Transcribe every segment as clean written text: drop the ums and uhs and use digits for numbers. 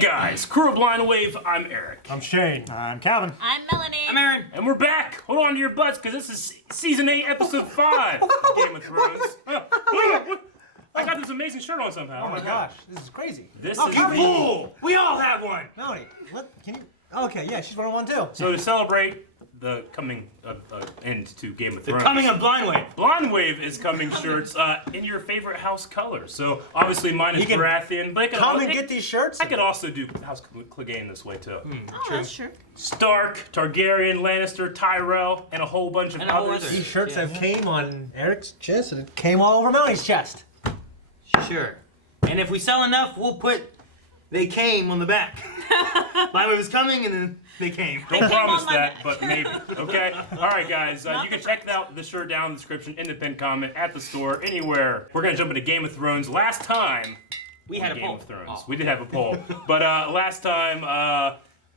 guys, Kuro Blind Wave, I'm Eric. I'm Shane. I'm Calvin. I'm Melanie. I'm Aaron. And we're back. Hold on to your butts, because this is Season 8, Episode 5 of Game of Thrones. I got this amazing shirt on somehow. Oh my gosh, this is crazy. This oh, is Cool! We all have one! Melanie, what? Can you? Oh, okay, yeah, she's wearing one too. So to celebrate the coming end to Game of Thrones. Coming of Blind Wave. Blind Wave is coming shirts in your favorite house colors. So obviously mine is Baratheon, but Come and get these shirts. I could also do House Clegane this way too. Oh, that's true. Stark, Targaryen, Lannister, Tyrell, and a whole bunch of And a whole others. other. These shirts have came on Eric's chest and it came all over Melanie's chest. Sure. And if we sell enough, we'll put "they came" on the back. Blind Wave is coming, and then they came. Don't promise that, but maybe. Okay? Alright, guys. You can check out the shirt down in the description, in the pinned comment, at the store, anywhere. We're going to jump into Game of Thrones. Last time, We had a Game poll. of Thrones. Oh. We did have a poll. But last time,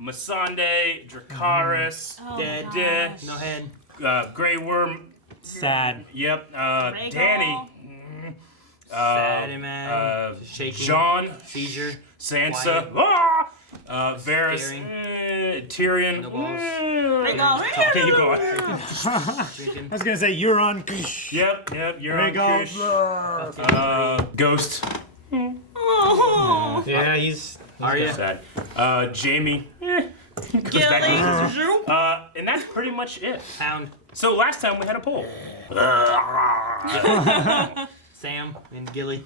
Missandei, Dracarys, gosh. No head. Grey Worm, Sad. yep, Rhaegal. Danny, Sad man. Shaking. John, Seizure. Sansa, Varys, Staring. Tyrion. No balls. Rhaegal. Okay, you go on. Shaking. I was gonna say Euron. Yep, you're on Rhaegal. Kush. Ghost. Oh. Yeah, he's Arya. Sad. Jamie. Goes back to his sister. And that's pretty much it. Hound. So last time we had a poll. Sam and Gilly.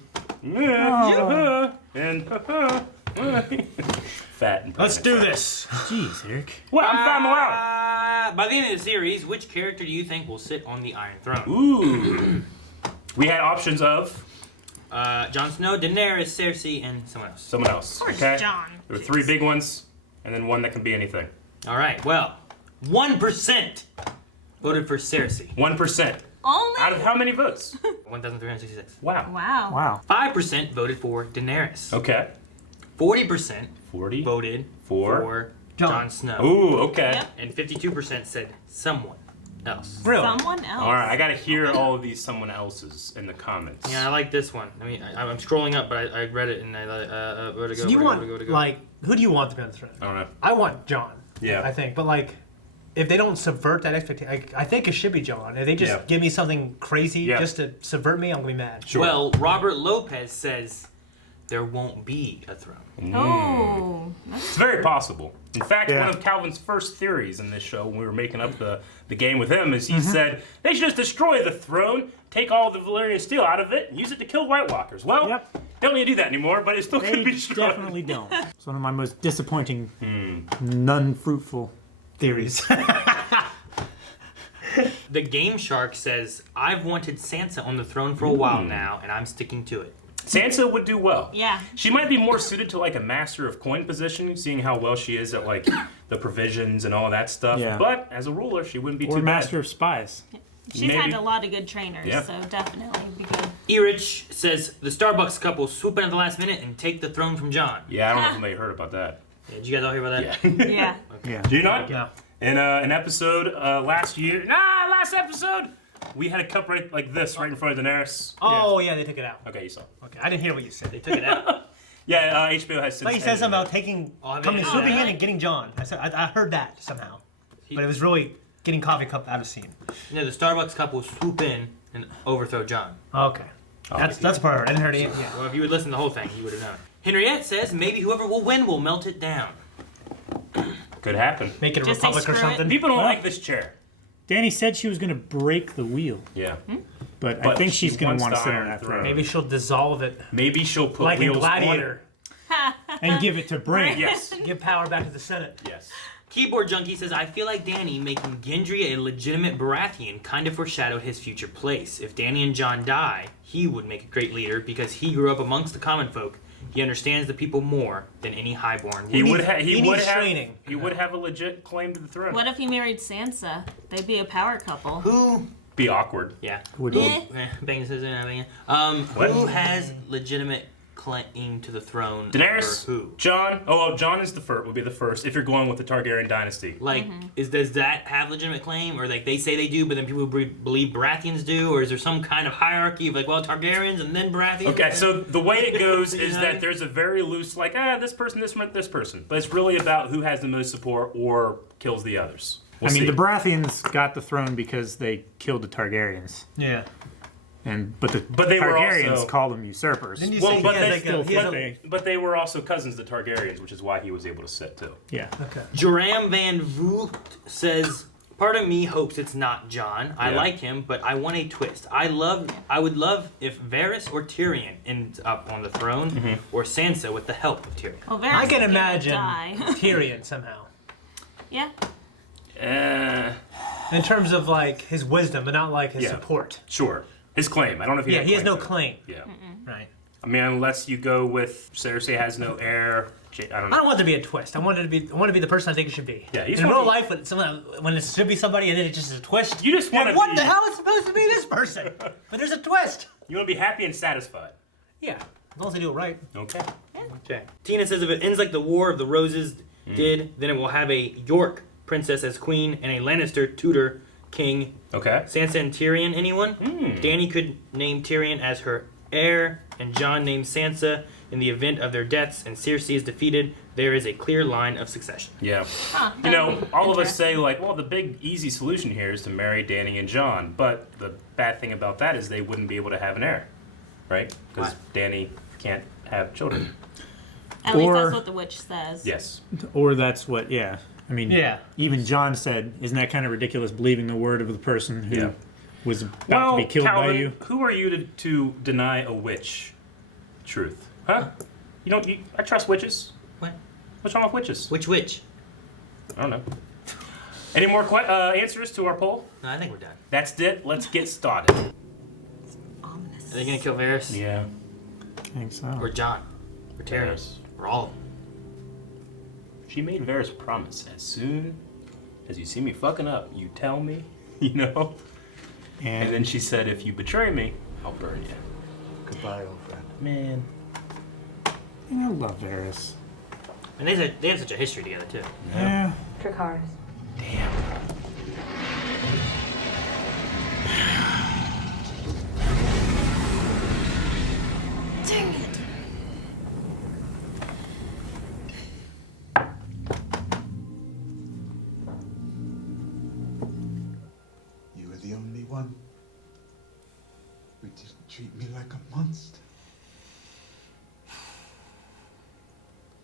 And fat and Let's do this. Jeez, Eric. Well, I'm fine allowed. By the end of the series, which character do you think will sit on the Iron Throne? Ooh. We had options of Jon Snow, Daenerys, Cersei, and someone else. someone else. Of course, Okay. John. There were 3 big ones, and then one that can be anything. All right. Well, 1% voted for Cersei. 1%. Only. Out of how many votes? 1,366. Wow. Wow. Wow. 5% voted for Daenerys. Okay. 40% 40. voted For? for Jon. Jon Snow. Ooh, okay. Yep. And 52% said someone else. Really? Someone else. All right, I gotta hear all of these someone else's in the comments. Yeah, I like this one. I mean, I'm scrolling up, but I read it and I where to go? So you where want to go, where to go? like who do you want to be on the throne? I don't know. I want John. Yeah. I think, but like, if they don't subvert that expectation, like, I think it should be John. If they just Yeah. give me something crazy Yeah. just to subvert me, I'm gonna be mad. Sure. Well, Robert Lopez says there won't be a throne. Oh. It's very possible. In fact, Yeah. one of Calvin's first theories in this show, when we were making up the game with him, is he said they should just destroy the throne, take all the Valyrian steel out of it, and use it to kill White Walkers. Well, Yep. they don't need to do that anymore, but it still They could be destroyed. definitely don't. It's one of my most disappointing, non-fruitful theories. The Game Shark says, I've wanted Sansa on the throne for a while now, and I'm sticking to it. Sansa would do well. Yeah. She might be more suited to like a master of coin position, seeing how well she is at like the provisions and all that stuff. Yeah. But as a ruler, she wouldn't be Or too master of spies. She's Maybe. had a lot of good trainers, Yeah. so definitely be good. Erich says, the Starbucks couple swoop in at the last minute and take the throne from Jon. bad. Yeah, I don't know if anybody heard about that. Yeah, did you guys all hear about that? Yeah. Yeah. Yeah. Do you not? No. In an episode last episode, we had a cup right like this right in front of Daenerys. Oh yeah, they took it out. Okay, you saw. Okay, I didn't hear what you said. They took it out. Yeah, HBO has since. But he said edited something it. about taking, Oh, I coming mean, swooping in really? and getting John. I heard that somehow, He- but it was really getting coffee cup out of scene. No, the Starbucks couple swoop in and overthrow Jon. Okay, that's part of it. I didn't hear it. Yeah. Well, if you would listen to the whole thing, you would have known. Henriette says, maybe whoever will win will melt it down. Could happen. Make it a Just say republic or screw it. something. People don't Well- like this chair. Danny said she was gonna break the wheel, Yeah. but I But think she she's gonna wants want to the sit on Iron that Throne. throne Maybe she'll dissolve it Maybe she'll put like a wheels gladiator. and give it to Bran. on it. Yes. Give power back to the Senate. Yes. Keyboard Junkie says, I feel like Danny making Gendry a legitimate Baratheon kind of foreshadowed his future place. If Danny and Jon die, he would make a great leader because he grew up amongst the common folk. He understands the people more than any highborn. He would have. he He would needs have. training. He would have a legit claim to the throne. What if he married Sansa? They'd be a power couple. Who? Be awkward. Yeah. Would Eh. Bang says What? who has legitimate claim to the throne Daenerys, over who? Jon. Oh, Jon is the first. Would be the first if you're going with the Targaryen dynasty. Like, does that have legitimate claim, or like they say they do, but then people believe Baratheons do, or is there some kind of hierarchy of like, well, Targaryens and then Baratheons? Okay, so the way it goes is that there's a very loose, like, this person, this person, but it's really about who has the most support or kills the others. We'll I mean, see. the Baratheons got the throne because they killed the Targaryens. Yeah. But they were Targaryens also called them usurpers. Didn't you Well, say but he has they like still a, he has a, think But they were also cousins, the Targaryens, which is why he was able to sit too. Yeah. Okay. Joram Van Voot says, part of me hopes it's not Jon. I Yeah. like him, but I want a twist. I would love if Varys or Tyrion ends up on the throne, or Sansa with the help of Tyrion. Well, Varys I can is gonna imagine die. Tyrion somehow. Yeah. In terms of like his wisdom, but not like his Yeah. support. Sure. His claim. I don't know if he Yeah, had he has no to it. claim. Yeah. Right. I mean, unless you go with Cersei has no heir. I don't I know. don't want there to be a twist. I want it to be the person I think it should be. Yeah, he's in one real of the- life, when it should be somebody and then it just is a twist. You just you're wanna like, what be- the hell is supposed to be this person? But there's a twist. You want to be happy and satisfied. Yeah, as long as they do it right. Okay. Okay. Tina says if it ends like the War of the Roses did, then it will have a York princess as queen and a Lannister Tudor king. Okay. Sansa and Tyrion, anyone? Dany could name Tyrion as her heir, and Jon names Sansa. In the event of their deaths and Cersei is defeated, there is a clear line of succession. Yeah. Huh, You know, that'd be all of us say interesting. like, well, the big easy solution here is to marry Dany and Jon, but the bad thing about that is they wouldn't be able to have an heir, right? Because Dany can't have children. At least Or- that's what the witch says. Yes. Or that's what, yeah. I mean, Yeah. even John said, isn't that kind of ridiculous believing the word of the person who Yeah. was about Well, to be killed Calvin, by you? who are you to deny a witch truth? Huh? You don't. I trust witches. What? What's wrong with witches? Which witch? I don't know. Any more answers to our poll? No, I think we're done. That's it. Let's get started. Ominous. Are they gonna kill Varys? Yeah. I think so. Or Jon? Or Tyrion? Varys. Or all of them? She made Varys promise, as soon as you see me fucking up, you tell me, you know? And then she said, if you betray me, I'll burn you. Goodbye, old friend. Man. I love Varys. And they have such a history together too. Yeah. Dracarys. Damn. Dang it. You were the only one who didn't treat me like a monster.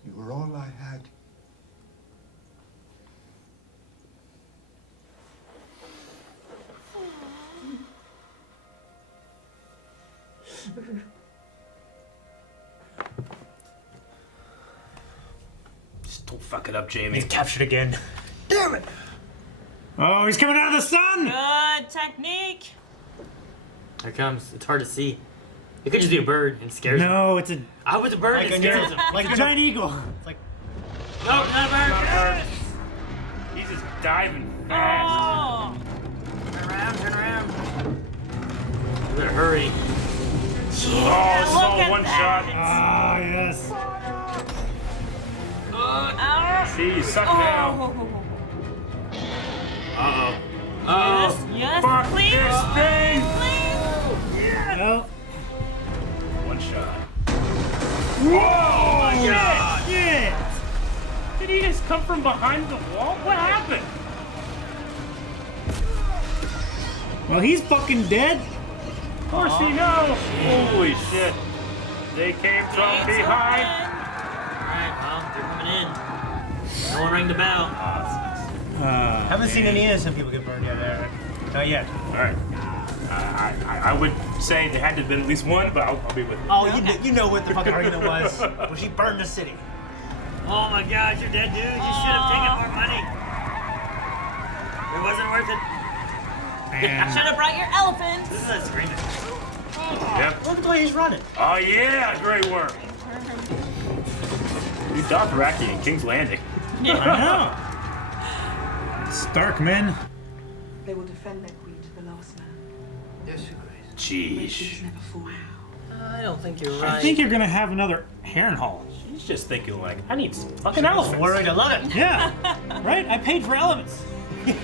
You were all I had. Just don't fuck it up, Jamie. He's captured again. Damn it! Oh, he's coming out of the sun! Good technique. Here it comes. It's hard to see. It could just be a bird and scares me. No, it's a I was a bird Like and a scares him. like a giant eagle. like No, not a bird. Not a bird. He's just diving fast. Oh. Turn around, turn around. You better hurry. Oh, it's look all at one that. shot. Ah, yes. Oh. See, you suck now. Oh. Uh-oh. Uh-oh. Yes, Fuck please. this thing. Please. Well, One shot. Oh my god. shit! Did he just come from behind the wall? What happened? Well, he's fucking dead. Of course he knows. Holy shit. They came from It's behind. Alright, well, they're coming in. No one rang the bell. haven't seen any innocent people get burned yet, Eric. Not yet. Alright. I would say there had to have been at least one, but I'll be with you. Oh, you know what the fucking argument was when she burned the city. Oh my gosh, you're dead, dude. You should have taken more money. It wasn't worth it. Should have brought your elephant. This is a screaming. Yep. Look at the way he's running. Oh yeah, great work. You Dothraki in King's Landing. I know. Stark men. They will defend their queen to the last man. Yes, Your Grace. May Jeez. things never fall. I don't think you're right. I think you're gonna have another Heron Hall. He's just thinking like, I need some fucking elephants. Worried, I love it. Yeah, right? I paid for elephants.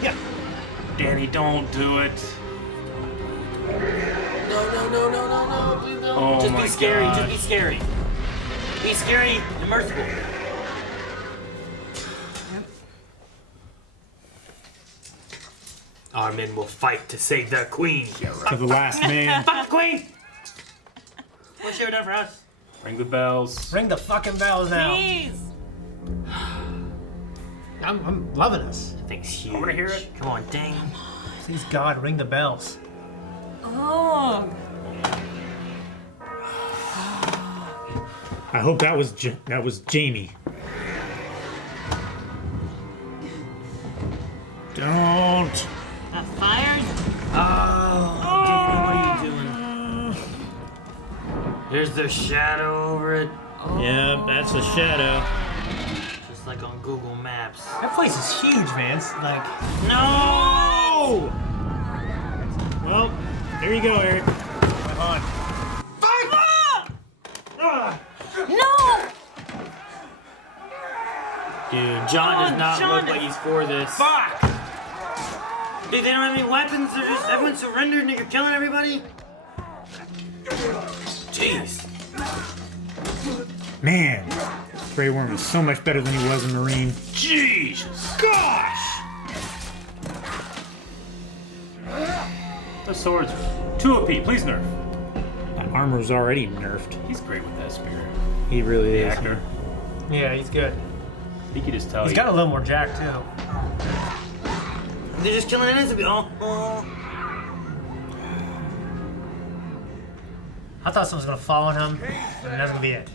Yeah. Danny, don't do it. No, please don't. Oh Just my be scary, gosh. just be scary. Be scary and merciful. Our men will fight to save their queen. To the last man. Fuck the queen! What's she ever done for us? Ring the bells. Ring the fucking bells now. Please. I'm loving this. That thing's huge. I wanna hear it. Come on, dang. Please God, ring the bells. Oh. I hope that was Jamie. Don't. That fire's. Oh, Danny, what are you doing? There's the shadow over it. Yeah, that's a shadow. Just like on Google Maps. That place is huge, man. It's like, No! Well, there you go, Eric. come on. No! Dude, John does not John look like he's for this. Fuck! Dude, they don't have any weapons. They're just everyone surrendered and you're killing everybody. Jeez. Man, Grey Worm is so much better than he was in Marine. Jesus. Gosh! The swords. 2 OP, please nerf. That armor's already nerfed. He's great with that spear. He really The is. actor. Yeah, he's good. He could just tell He's you. got a little more jack, too. They're just killing innocent people. Oh. I thought someone was gonna fall on him, but that's gonna be it.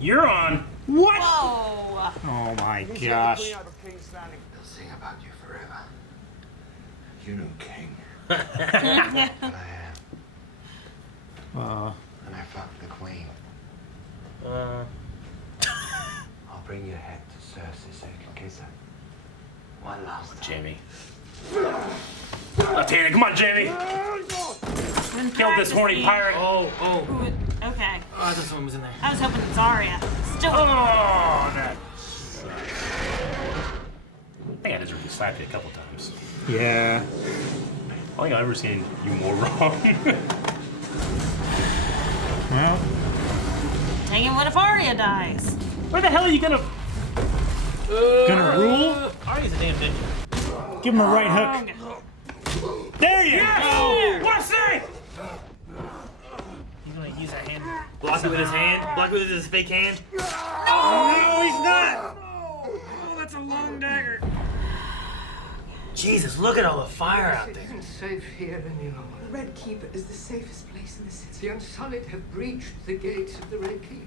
You're on. What? Whoa. Oh my gosh. They'll sing about you forever. You know, King. Yeah. But I am. And I fucked the Queen. I'll bring your head to Cersei so you can kiss her. One last time. Jamie. Left-handed, come on, Jamie. Kill this horny pirate. Oh. Okay. Oh, I thought someone was in there. I was hoping it's Arya. Still. Oh, that sucks. I think I deserve to slap you a couple times. Yeah. I think I've ever seen you more wrong. Well, Dang it, what if Arya dies? Where the hell are you gonna... gonna rule? Arya's a damn ninja. Give him a right hook. There you go! What's that? He's gonna use that hand. Block it with his hand. Block it with his fake hand. No, he's not! Oh, that's a long dagger. Jesus, look at all the fire out It there. isn't safe here any longer. The Red Keep is the safest place in the city. The Unsullied have breached the gates of the Red Keep.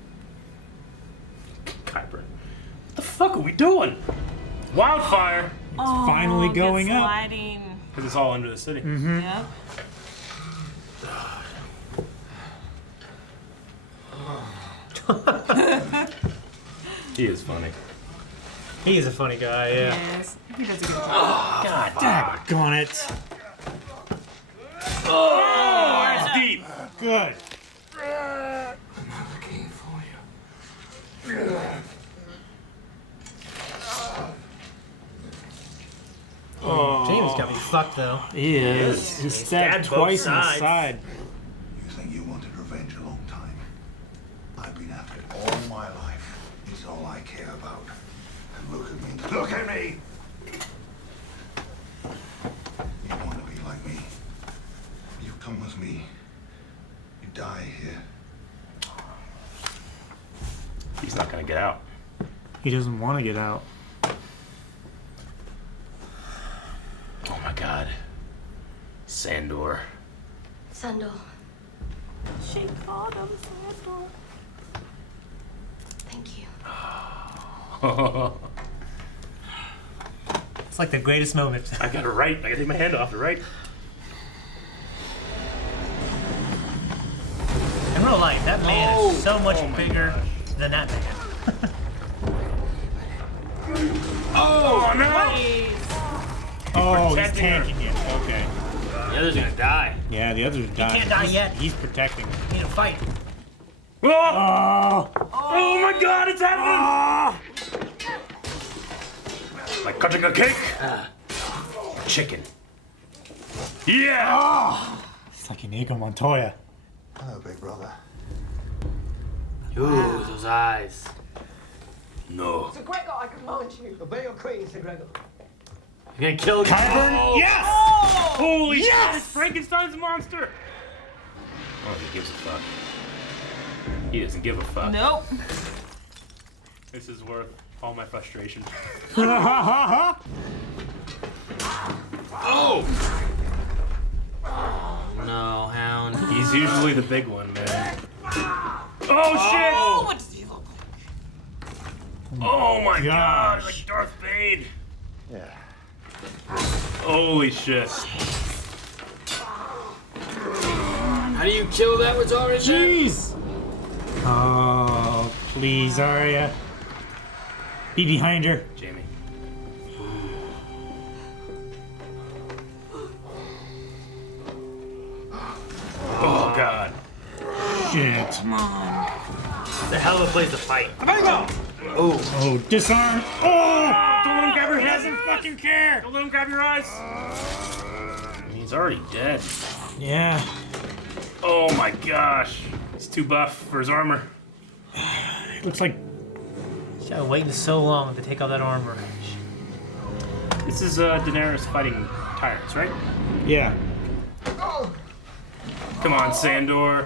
Kyber. What the fuck are we doing? Wildfire. Oh, finally going good up. sliding. Because it's all under the city. Yep. He is funny. He is a funny guy, yeah. Yes. He does a good job. God damn. Daggone it. Oh, it's deep. Good. Another king for you. Jamie's got me fucked, though. He is. He's stabbed stabbed both twice in the sides. side. You think you wanted revenge a long time? I've been after it all my life. It's all I care about. And look at me. Look at me! You want to be like me? You come with me. You die here. He's not gonna get out. He doesn't want to get out. Oh my god. Sandor. Sandal, She called him Sandal. thank you. It's like the greatest moment. I got it right. I gotta take my hand off it, right? In real life, that man is so much bigger than that man. Oh no! Oh, he's protecting her. tanking it. Okay. The other's gonna die. Yeah, the others are dying. can't die yet. He's protecting him. We need to fight. Oh! Oh my God, it's happening! Like cutting a cake. Chicken. Yeah! It's like Inigo Montoya. Hello, big brother. Ooh, those eyes. No. Sir Gregor, I command you. Obey your queen, Sir Gregor. You're gonna kill Kyburn? Yes! Holy shit, it's Frankenstein's monster! Oh, he gives a fuck. He doesn't give a fuck. Nope. This is worth all my frustration. Oh! No, Hound. He's usually the big one, man. Oh, Oh, shit! what does he look like? Oh my God, Gosh. like Darth Vader. Yeah. Holy shit. How do you kill that retarded shit? Jeez! Oh, please, Arya. Be behind her. Jamie. Oh God. Shit. Come on. It's a hell of a place to fight. Oh, disarm. Oh! Don't let him grab your He head. doesn't fucking care. Don't let him grab your eyes. He's already dead. Yeah. Oh my gosh. He's too buff for his armor. Looks like Yeah, waiting so long to take off that armor. This is Daenerys fighting tyrants, right? yeah. Come on, Sandor.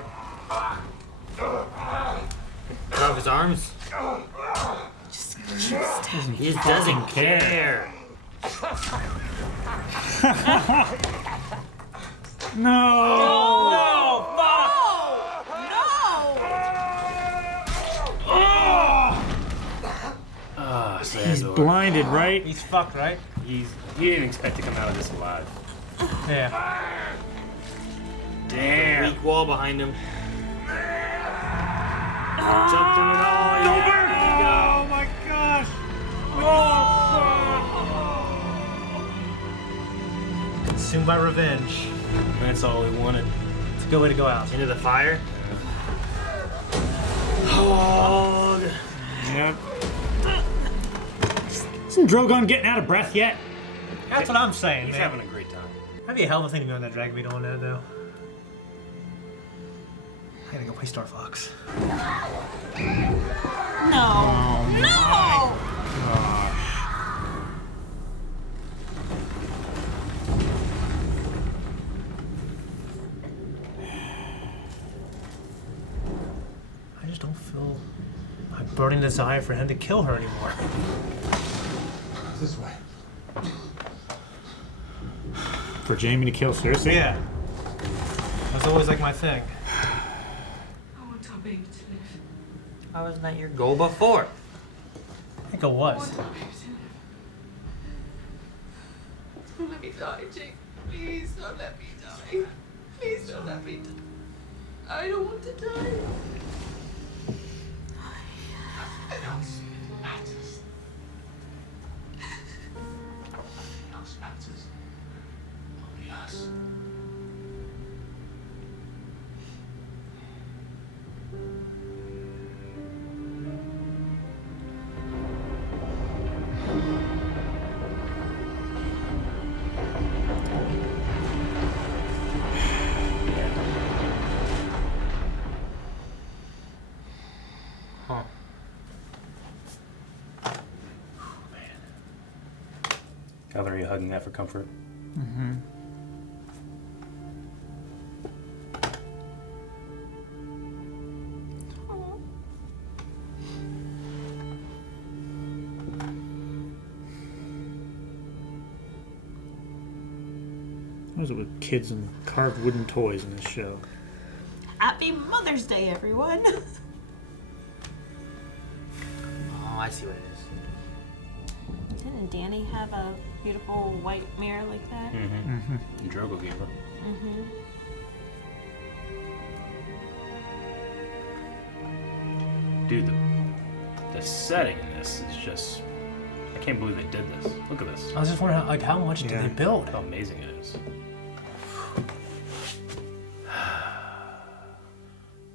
Cut off his arms. He just doesn't care. No. Ah, He's Sandor. blinded, right? He's fucked, right? He didn't expect to come out of this alive. Yeah. Damn. Weak wall behind him. Jump through it all. Don't Yeah. burn! Oh my gosh. Consumed by revenge. That's all he wanted. It's a good way to go out. Into the fire. Hog. Yep. Isn't Drogon getting out of breath yet? That's what I'm saying, He's man. having a great time. That'd be a hell of a thing to be on that drag beat on that, though. I gotta go play Star Fox. No. No. I just don't feel a burning desire for him to kill her anymore. This way. For Jamie to kill Cersei? Yeah. That's always like my thing. I want our baby to live. How wasn't that your goal before? I think it I was. want our baby to live. Don't let me die, Jake. Please don't let me die. Please don't let me die. I don't want to die. Nothing else matters. Nothing else matters. Only us. Huh. Calvin, are you hugging that for comfort? What is it with kids and carved wooden toys in this show? Happy Mother's Day, everyone. Oh, I see what it is. Didn't Danny have a beautiful white mirror like that? And Drogo gave her. Dude, the setting in this is just... I can't believe they did this. Look at this. I was just wondering, how much did Yeah. they build? How amazing it is.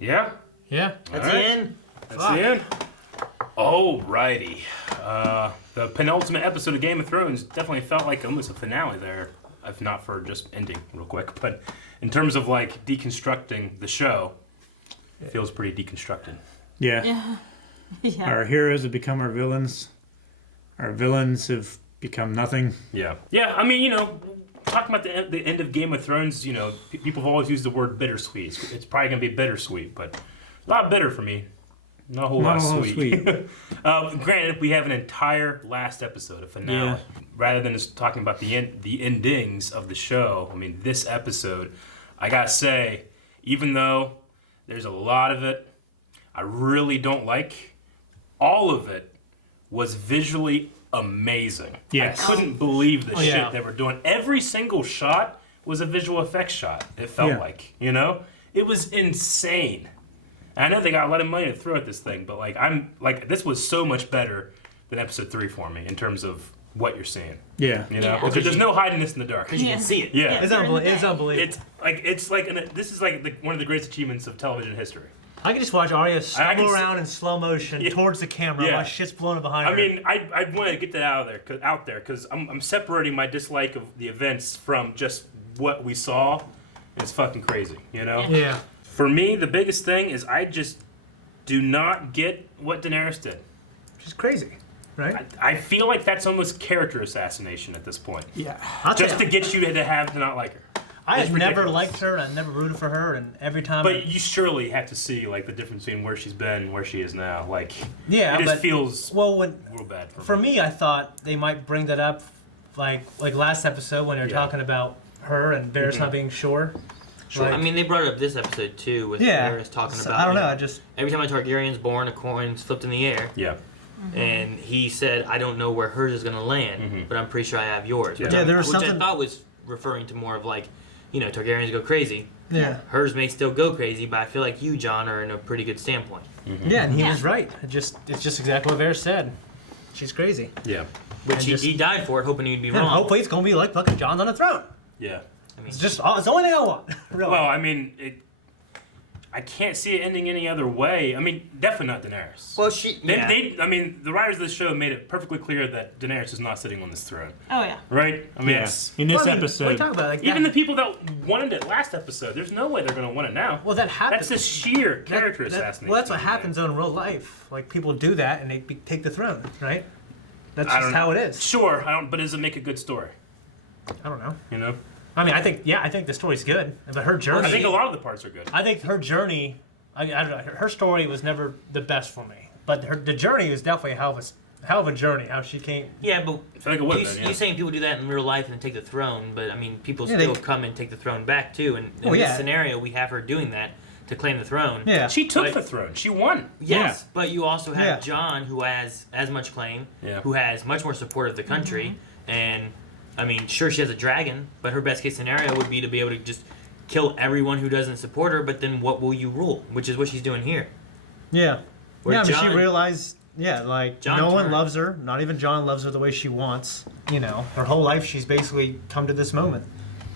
Yeah? Yeah. That's the end. That's the end. Alrighty. The penultimate episode of Game of Thrones definitely felt like almost a finale there, if not for just ending real quick. But in terms of like deconstructing the show, it feels pretty deconstructed. Yeah. Yeah. Our heroes have become our villains. Our villains have become nothing. Yeah. Yeah, I mean, talking about the end of Game of Thrones, people have always used the word bittersweet. It's probably going to be bittersweet, but a lot bitter for me. Not a whole lot sweet. Granted, we have an entire last episode, a finale. Yeah. Rather than just talking about the endings of the show, I mean, this episode, I gotta say, even though there's a lot of it I really don't like, all of it was visually amazing. Yes. I couldn't believe the shit yeah. they were doing. Every single shot was a visual effects shot, it felt like, It was insane. And I know they got a lot of money to throw at this thing, but this was so much better than episode 3 for me in terms of what you're seeing. Yeah. Because there's no hiding this in the dark. Because you can see it. Yeah. It's unbelievable. This is one of the greatest achievements of television history. I can just watch Arya I stumble can around in slow motion towards the camera while shit's blowing behind her. I mean, I want to get that out there because I'm separating my dislike of the events from just what we saw. It's fucking crazy, Yeah. For me, the biggest thing is I just do not get what Daenerys did. She's crazy, right? I feel like that's almost character assassination at this point. Yeah. Just to get you to not like her. I It's have never ridiculous. liked her, and I've never rooted for her, and every time. But you surely have to see the difference between where she's been and where she is now. It yeah, just but feels when real bad for me, I thought they might bring that up, like last episode when they were talking about her and Varys not being sure. Sure. I mean, they brought it up this episode too, with Varys talking about. I don't know. I just every time a Targaryen's born, a coin's flipped in the air. Yeah. And he said, "I don't know where hers is going to land, but I'm pretty sure I have yours." Yeah. there was which something. I thought was referring to more of Targaryens go crazy. Yeah. Hers may still go crazy, but I feel like you, John, are in a pretty good standpoint. Yeah, and he was right. It's just exactly what Varys said. She's crazy. Yeah. Which he died for it, hoping he'd be wrong. Hopefully, it's gonna be like fucking John's on the throne. Yeah. I mean, It's the only thing I want. Really. Well, I mean, I can't see it ending any other way. I mean, definitely not Daenerys. well, The writers of the show made it perfectly clear that Daenerys is not sitting on this throne, Oh yeah. right? I mean, Yeah. In this Well, I mean, episode. what are you talking about? even the people that wanted it last episode, there's no way they're going to want it now. Well, that happens. That's a sheer character assassination. Well, that's what happens in real life. Like people do that and they take the throne, right? That's I just don't- how it is. Sure, but does it make a good story? I don't know. You know? I mean, I think the story's good, but her journey. I think a lot of the parts are good. I think her journey. I don't know. Her story was never the best for me, but the journey is definitely a hell of a journey. How she came. yeah, but I feel like it would have been, yeah. you saying people do that in real life and take the throne, but I mean, people Yeah, still they- come and take the throne back too. And in Oh, yeah. this scenario, we have her doing that to claim the throne. Yeah. She took But- the throne. She won. Yes, but you also have Yeah. John, who has as much claim, Yeah. who has much more support of the country, and I mean, sure, she has a dragon, but her best case scenario would be to be able to just kill everyone who doesn't support her. But then, what will you rule? Which is what she's doing here. Yeah. Where yeah. I mean, John- she realized. Yeah, like John no one turned. loves her. Not even John loves her the way she wants. Her whole life she's basically come to this moment,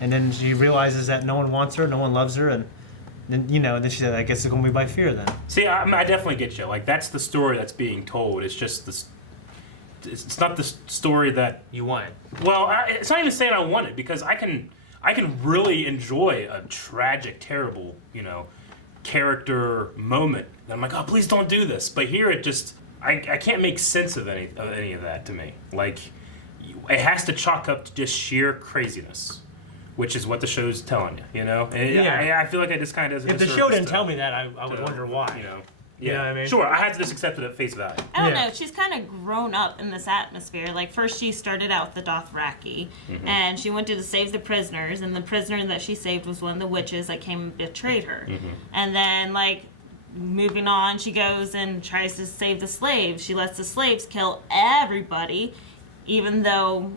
and then she realizes that no one wants her, no one loves her, and then then she said, "I guess it's gonna be by fear then." See, I definitely get you. That's the story that's being told. It's just this. It's not the story that. You want it. Well, it's not even saying I want it because I can really enjoy a tragic, terrible, character moment. And I'm like, oh, please don't do this. But here, it just I can't make sense of any of that to me. It has to chalk up to just sheer craziness, which is what the show's telling you. And Yeah. I feel like I just kind of. If the show didn't tell me that, I would wonder why. Yeah, You know what I mean? Sure, I had to just accept it at face value. I don't Yeah. know. She's kind of grown up in this atmosphere. Like, first she started out with the Dothraki, and she went to save the prisoners, and the prisoner that she saved was one of the witches that came and betrayed her. And then, moving on, she goes and tries to save the slaves. She lets the slaves kill everybody, even though,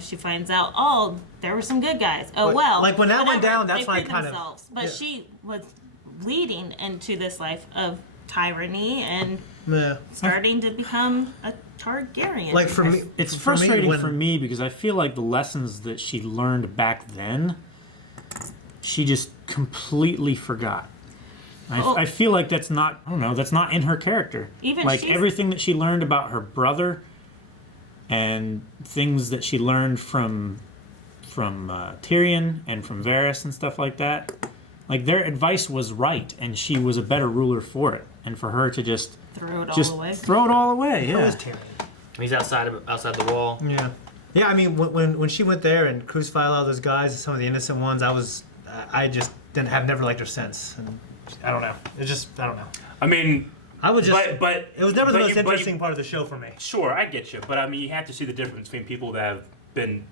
she finds out, oh, there were some good guys. Oh, But, well. like, when that went whatever. down, that's They when I freed kind of- themselves. But yeah. she was leading into this life of tyranny and Yeah. starting to become a Targaryen. Like for me, It's for me, frustrating when- for me because I feel like the lessons that she learned back then, she just completely forgot. I feel like that's not. I don't know. That's not in her character. Even like she's- everything that she learned about her brother, and things that she learned from Tyrion and from Varys and stuff like that. Like their advice was right, and she was a better ruler for it. And for her to just Throw it all away. throw it all away. Who Yeah. is Tyrion? He's outside the wall. Yeah. Yeah, I mean, when she went there and crucified all those guys, some of the innocent ones, I just have never liked her since. And I don't know. I don't know. I mean, I would just. but it was never the but most you- but interesting you- part of the show for me. Sure, I get you, but I mean, you have to see the difference between people that have been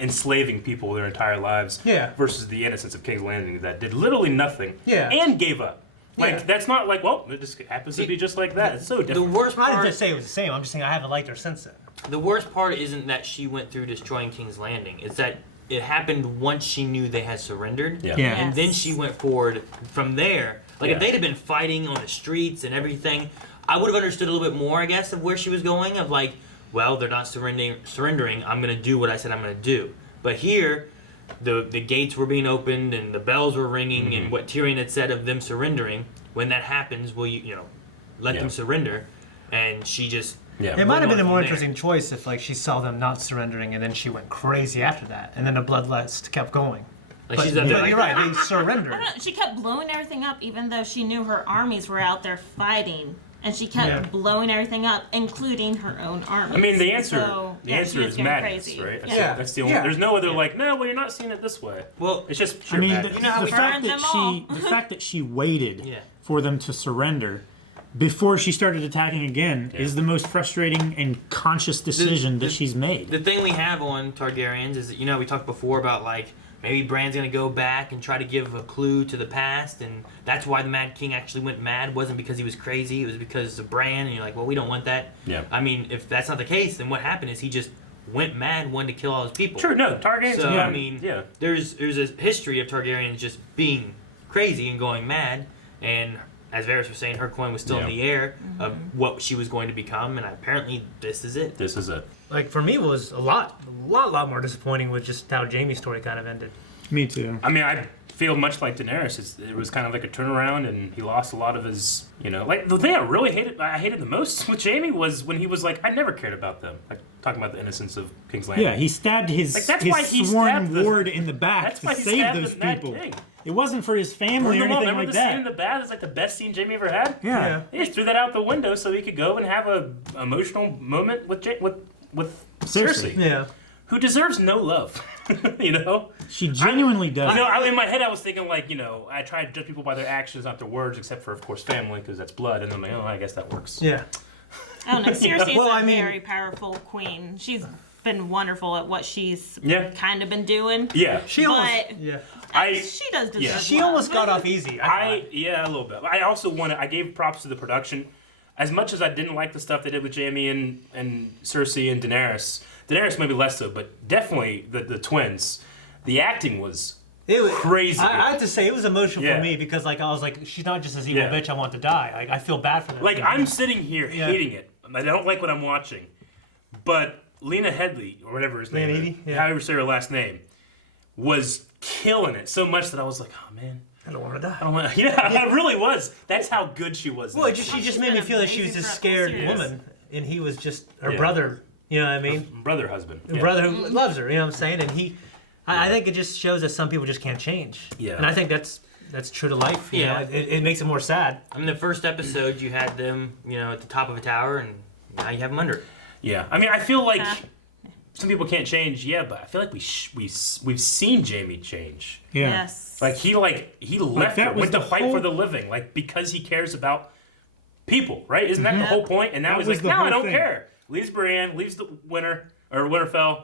enslaving people their entire lives, Yeah. versus the innocents of King's Landing that did literally nothing, Yeah. and gave up. Like Yeah. that's not like, well, it just happens to be just like that. It's so The different. worst I didn't part. just say it was the same. I'm just saying I haven't liked her since then. The worst part isn't that she went through destroying King's Landing. It's that it happened once she knew they had surrendered. Yeah. Yeah. And then Yes. she went forward from there. Like if Yeah. they'd have been fighting on the streets and everything, I would have understood a little bit more, I guess, of where she was going. Of like, well, they're not surrendering. I'm gonna do what I said I'm gonna do. But here, the gates were being opened and the bells were ringing, and what Tyrion had said of them surrendering. When that happens, will you let them surrender? And she just Yeah. It might have been a on more from interesting choice if like she saw them not surrendering and then she went crazy after that, and then the bloodlust kept going. like But, she's at but you're right. They surrendered. I don't know, she kept blowing everything up, even though she knew her armies were out there fighting, and she kept Yeah. blowing everything up, including her own armies. I mean, the answer, So, the yeah, answer she is getting madness, crazy. right? That's, Yeah. that's the only. Yeah. There's no other Yeah. like, no, well, you're not seeing it this way. Well, It's just I pure mean, madness. the fact burned that them all. the fact that she waited Yeah. for them to surrender before she started attacking again is the most frustrating and conscious decision that she's made. the thing we have on Targaryens is that, we talked before about like maybe Bran's gonna go back and try to give a clue to the past, and that's why the Mad King actually went mad. It wasn't because he was crazy, it was because of Bran, and you're like, well, we don't want that. Yeah. I mean, if that's not the case, then what happened is he just went mad, wanted to kill all his people. Sure, no, Targaryens. So yeah. I mean, yeah. there's a history of Targaryens just being crazy and going mad, and as Varys was saying, her coin was still in the air of what she was going to become, and apparently this is it. This is it. Like for me, it was a lot more disappointing with just how Jaime's story kind of ended. Me too. I mean, I feel much like Daenerys. It was kind of like a turnaround, and he lost a lot of his, like the thing I hated the most with Jaime was when he was like, I never cared about them. Like talking about the innocence of King's Landing. Yeah, he stabbed his, Like, that's why he his sworn stabbed the- ward in the back That's to why he save stabbed those the Mad people. King. It wasn't for his family or anything Remember like the scene in that. the bath? It's like the best scene Jaime ever had. Yeah. He just threw that out the window so he could go and have a emotional moment with Cersei, Yeah. who deserves no love. She genuinely does. In my head I was thinking like, I try to judge people by their actions, not their words, except for of course family, because that's blood. And I'm like, I guess that works. Yeah. I don't know. Cersei's Well, a I mean- very powerful queen. She's been wonderful at what she's Yeah. kind of been doing. Yeah. She almost. But Yeah. she does deserve yeah. She love. almost got off easy. Yeah, a little bit. I also I gave props to the production. As much as I didn't like the stuff they did with Jaime and Cersei and Daenerys maybe less so, but definitely the twins. The acting was It was crazy. I have to say it was emotional Yeah. for me because like I was like, she's not just this evil Yeah. bitch. I want to die. Like I feel bad for them. like I'm sitting here Yeah. hating it. I don't like what I'm watching. But Lena Headey, or whatever his name Lena is, Headey? Yeah. however you say her last name, was killing it so much that I was like, oh man. I don't want to die. I don't want yeah, it really was. That's how good she was. Well, she just made me feel that she was this scared woman, and he was just her brother. You know what I mean? Brother husband. Her brother who loves her. You know what I'm saying? And I think it just shows that some people just can't change. Yeah. And I think that's true to life. You know? It makes it more sad. I mean, the first episode, you had them, at the top of a tower, and now you have them under it. Yeah, I mean, I feel like some people can't change. Yeah, but I feel like we've seen Jaime change. Yeah. Yes. Like he left that her, was went to the fight whole- for the living, like because he cares about people, right? Isn't that the whole point? And now That he's was like, the no, I whole don't thing. care. Leaves Brienne, leaves the Winterfell.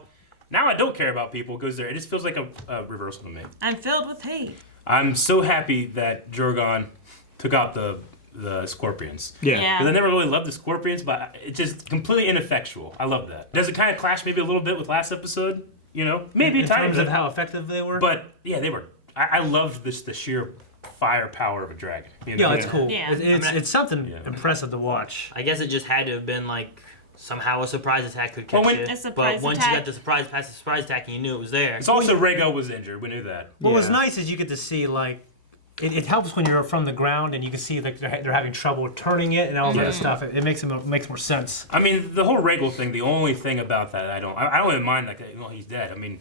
Now I don't care about people. Goes there. It just feels like a reversal to me. I'm filled with hate. I'm so happy that Drogon took out the scorpions. Yeah. Because I never really loved the scorpions, but it's just completely ineffectual. I love that. Does it kind of clash maybe a little bit with last episode? Maybe in a tiny terms bit. of how effective they were. But yeah, they were. I loved the sheer firepower of a dragon. yeah, it's cool. Yeah. It's something Yeah. impressive to watch. I guess it just had to have been like somehow a surprise attack could catch Well, you. A surprise but once attack. you got past the surprise attack and you knew it was there. It's also Rhaego was injured. We knew that. What was Yeah. nice is you get to see like it helps when you're from the ground and you can see like they're having trouble turning it and all that stuff. It makes more sense. I mean, the whole Rhaegal thing. The only thing about that I don't even mind. Like, well, he's dead. I mean,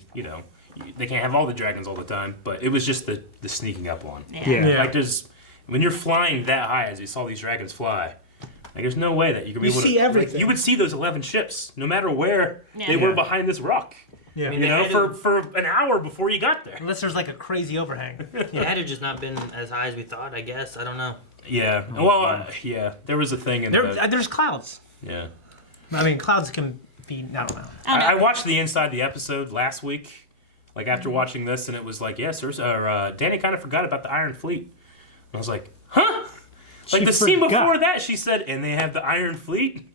they can't have all the dragons all the time, but it was just the sneaking up one. Yeah. Like when you're flying that high, as you saw these dragons fly. Like, there's no way that you could be able to see everything. Like, you would see those 11 ships, no matter where they were behind this rock. Yeah. For an hour before you got there. Unless there's like a crazy overhang. It had to just not been as high as we thought, I guess. I don't know. Yeah. Well, there was a thing in There's clouds. Yeah. I mean, clouds can be. I don't know. I watched the inside the episode last week, like after watching this, and it was like, Danny kind of forgot about the Iron Fleet. And I was like, huh? Like the scene before that, she said, and they have the Iron Fleet.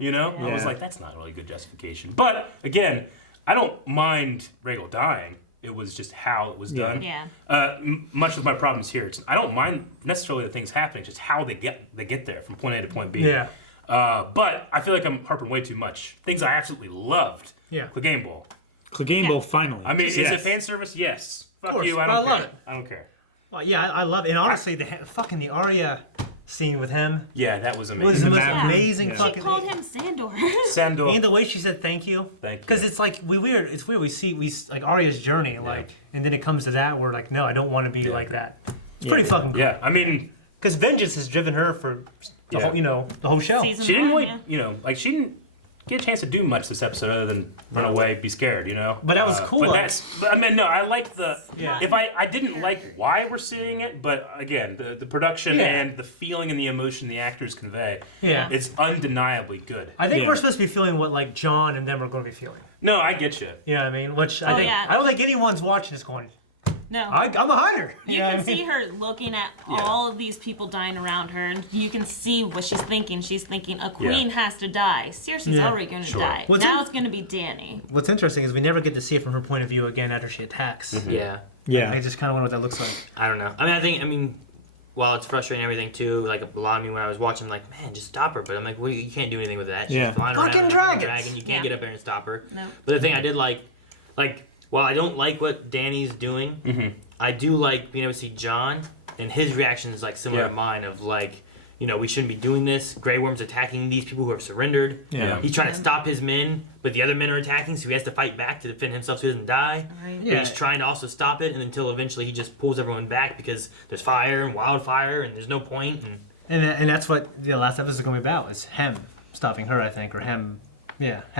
I was like, that's not really good justification. But again, I don't mind Rhaegal dying. It was just how it was done. Yeah. Much of my problems here. I don't mind necessarily the things happening, just how they get there from point A to point B. Yeah. But I feel like I'm harping way too much. Things I absolutely loved. Yeah. Clegane Bowl. Clegane Bowl finally. I mean, is it fan service? Yes. Fuck course, you. I but don't care. I love it. I don't care. Well, yeah, I love it. And honestly, the Arya scene with him Yeah, that was was amazing. the most Yeah. amazing She fucking called him Sandor. Sandor. And the way she said thank you. Thank you. Because it's like it's weird. We see like Arya's journey, like, and then it comes to that. We're like, no, I don't want to be like that. It's pretty fucking cool. Yeah, I mean, Because vengeance has driven her for the whole, the whole show. Season she didn't one, really, yeah. she didn't get a chance to do much this episode other than run away, be scared, But that was cool. But I mean, no, I like the. Yeah. If I didn't like why we're seeing it, but again, the production and the feeling and the emotion the actors convey, Yeah. it's undeniably good. I think we're supposed to be feeling what like John and them are going to be feeling. No, I get you. You know what I mean? Which I think yeah. I don't think anyone's watching this going. No. I'm a hunter. You know can what I mean? see her looking at all of these people dying around her, and you can see what she's thinking. She's thinking, a queen has to die. Cersei's already going to die. What's now it's going to be Danny. What's interesting is we never get to see it from her point of view again after she attacks. Yeah. I just kind of wonder what that looks like. I don't know. I mean, while it's frustrating and everything too, like a lot of me when I was watching, I'm like, man, just stop her. But I'm like, well, you can't do anything with that. She's flying around Fucking like a dragons. dragon. You can't get up there and stop her. No. But the thing I did like, while I don't like what Danny's doing, I do like being able to see John and his reaction is like similar to mine of like, we shouldn't be doing this. Grey Worm's attacking these people who have surrendered. Yeah. He's trying to stop his men, but the other men are attacking, so he has to fight back to defend himself so he doesn't die. Right. But he's trying to also stop it, and until eventually he just pulls everyone back because there's fire and wildfire, and there's no point. And that's what the last episode is going to be about, is him stopping her, I think, or him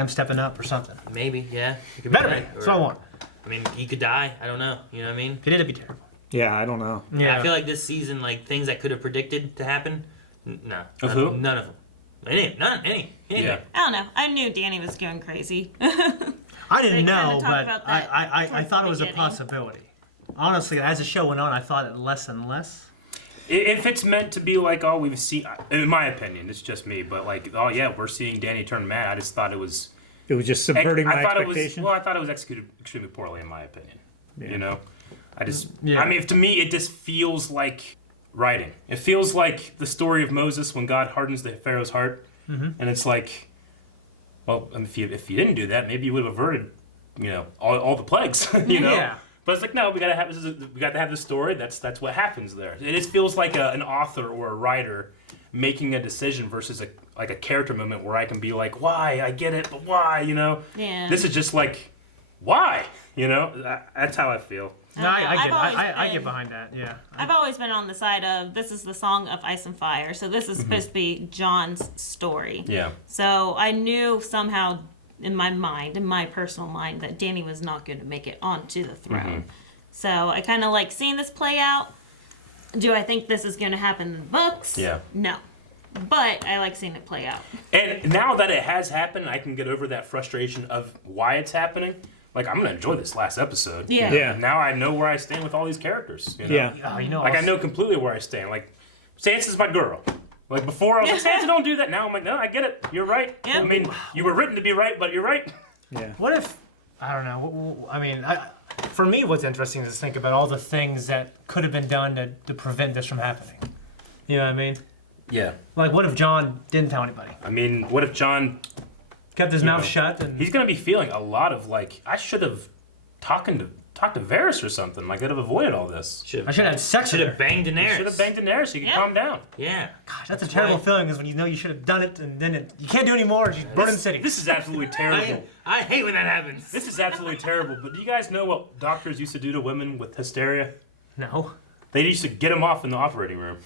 stepping up or something. Maybe, yeah. It could Better be be. that, That's what I want. I mean, he could die. I don't know. You know what I mean? If he did, it'd be terrible. Yeah, I don't know. Yeah. I feel like this season, like things I could have predicted to happen, no. Of who? None of them. Any. Yeah. I don't know. I knew Danny was going crazy. I didn't They kinda know, talked but about that I towards thought the it was a beginning. possibility. Honestly, as the show went on, I thought it less and less. If it's meant to be like, oh, we've seen, in my opinion, it's just me, but like, oh yeah, we're seeing Danny turn mad. I just thought it was. It was just subverting my expectation. I thought it was executed extremely poorly, in my opinion. Yeah. I mean, to me, it just feels like writing. It feels like the story of Moses when God hardens the Pharaoh's heart, and it's like, well, I mean, if you didn't do that, maybe you would have averted, all the plagues, Yeah. But it's like, no, we got to have the story. That's what happens there. It just feels like an author or a writer making a decision versus a character moment where I can be like, why? I get it, but why? Yeah. This is just like, why? That's how I feel. No, I I've get behind that. Yeah. I've always been on the side of this is the Song of Ice and Fire, so this is supposed to be John's story. Yeah. So I knew somehow in my mind, in my personal mind, that Danny was not going to make it onto the throne. So I kind of like seeing this play out. Do I think this is going to happen in the books? Yeah. No. But I like seeing it play out. And now that it has happened, I can get over that frustration of why it's happening. Like, I'm going to enjoy this last episode. Yeah. Yeah. Now I know where I stand with all these characters. Yeah. Oh, Like, I know completely where I stand. Like, Sansa's my girl. Like, before I was like, Sansa, don't do that. Now I'm like, no, I get it. You're right. Yeah. I mean, you were written to be right, but you're right. Yeah. What if, I don't know, I mean, for me what's interesting is to think about all the things that could have been done to prevent this from happening. You know what I mean? Yeah. Like, what if John didn't tell anybody? I mean, what if John... Kept his mouth shut and... He's going to be feeling a lot of, like, I should have talked to talked to Varys or something. Like, they'd have avoided all this. I should have had sex Should with have her. banged Daenerys. Should have banged Daenerys so you could calm down. Yeah. Gosh, that's a terrible feeling is when you know you should have done it and then you can't do it anymore. You burn in the city. This is absolutely terrible. I hate when that happens. This is absolutely terrible. But do you guys know what doctors used to do to women with hysteria? No. They used to get them off in the operating room.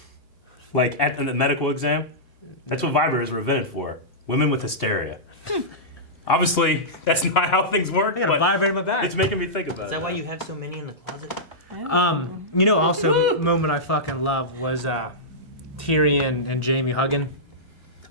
Like, in the medical exam. That's what vibrators were invented for. Women with hysteria. Obviously, that's not how things work, I got a but vibrator in my back. it's making me think about it. Is that why you have so many in the closet? You know, also moment I fucking love was Tyrion and Jaime hugging.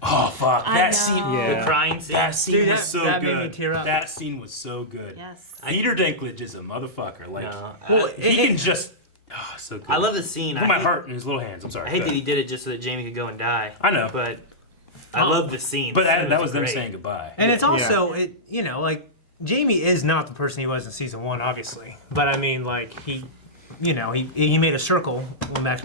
Oh, fuck. I That know. scene. Yeah. The crying scene. That scene Dude, was that- so that good. made me tear up. That scene was so good. Yes. Peter Dinklage is a motherfucker. Like, No, he can just. Oh, so good. I love the scene. Put I my hate- heart in his little hands. I'm sorry. I hate Go that he ahead. did it just so that Jaime could go and die. I know. But I love the scene. But The scene that was them great. saying goodbye. And it's also, you know, like, Jaime is not the person he was in season 1, obviously. But I mean, like, he made a circle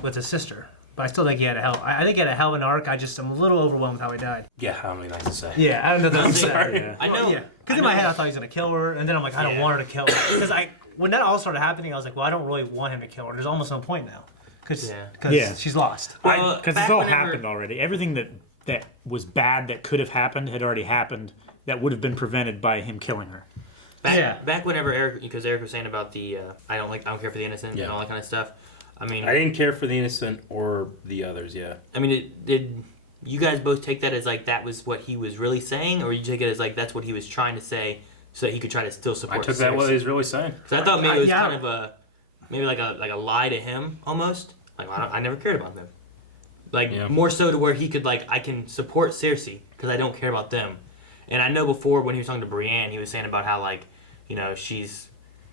with his sister. But I still think he had a hell. I think he had a hell of an arc. I'm a little overwhelmed with how he died. Yeah, how many nice to say. Yeah, I don't know that I'm sorry. saying. I know. Yeah, because in my head I thought he was gonna kill her, and then I'm like, I don't Yeah. want her to kill her. Because when that all started happening, I was like, well, I don't really want him to kill her. There's almost no point now, because Yeah. she's lost. Well, Because back it's all whenever- happened already. Everything that was bad that could have happened had already happened. That would have been prevented by him killing her. Back whenever Eric was saying about the I don't care for the innocent and all that kind of stuff. I mean, I didn't care for the innocent or the others. Yeah. I mean, did you guys both take that as like that was what he was really saying, or you take it as like that's what he was trying to say so that he could try to still support? I took that what he was really saying. Because I thought maybe it was Yeah. kind of like a lie to him almost. Like I never cared about them. Like more so to where he could like I can support Cersei because I don't care about them. And I know before when he was talking to Brienne, he was saying about how like she's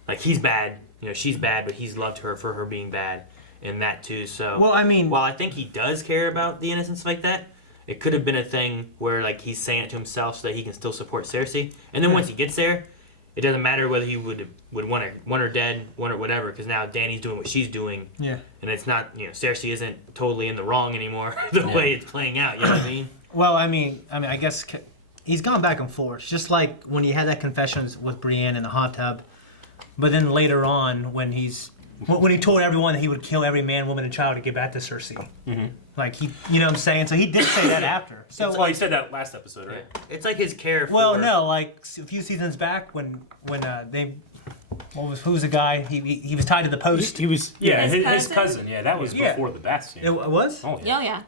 like he's bad. She's bad, but he's loved her for her being bad. And that too, so. Well, I mean, while I think he does care about the innocence like that, it could have been a thing where like he's saying it to himself so that he can still support Cersei. And then once he gets there, it doesn't matter whether he would want her dead, want her whatever, because now Dany's doing what she's doing. Yeah. And it's not Cersei isn't totally in the wrong anymore the way it's playing out. You know what I mean? Well, I mean, I guess he's gone back and forth, just like when he had that confessions with Brienne in the hot tub, but then later on when he told everyone that he would kill every man, woman, and child to get back to Cersei. Mm-hmm. Like you know what I'm saying? So he did say that after. So Well, he said that last episode, right? It's like his care for. Well, no, like a few seasons back when who was the guy? He was tied to the post. He was His cousin. Yeah, that was before the bat scene. It was? Oh Oh yeah. yeah.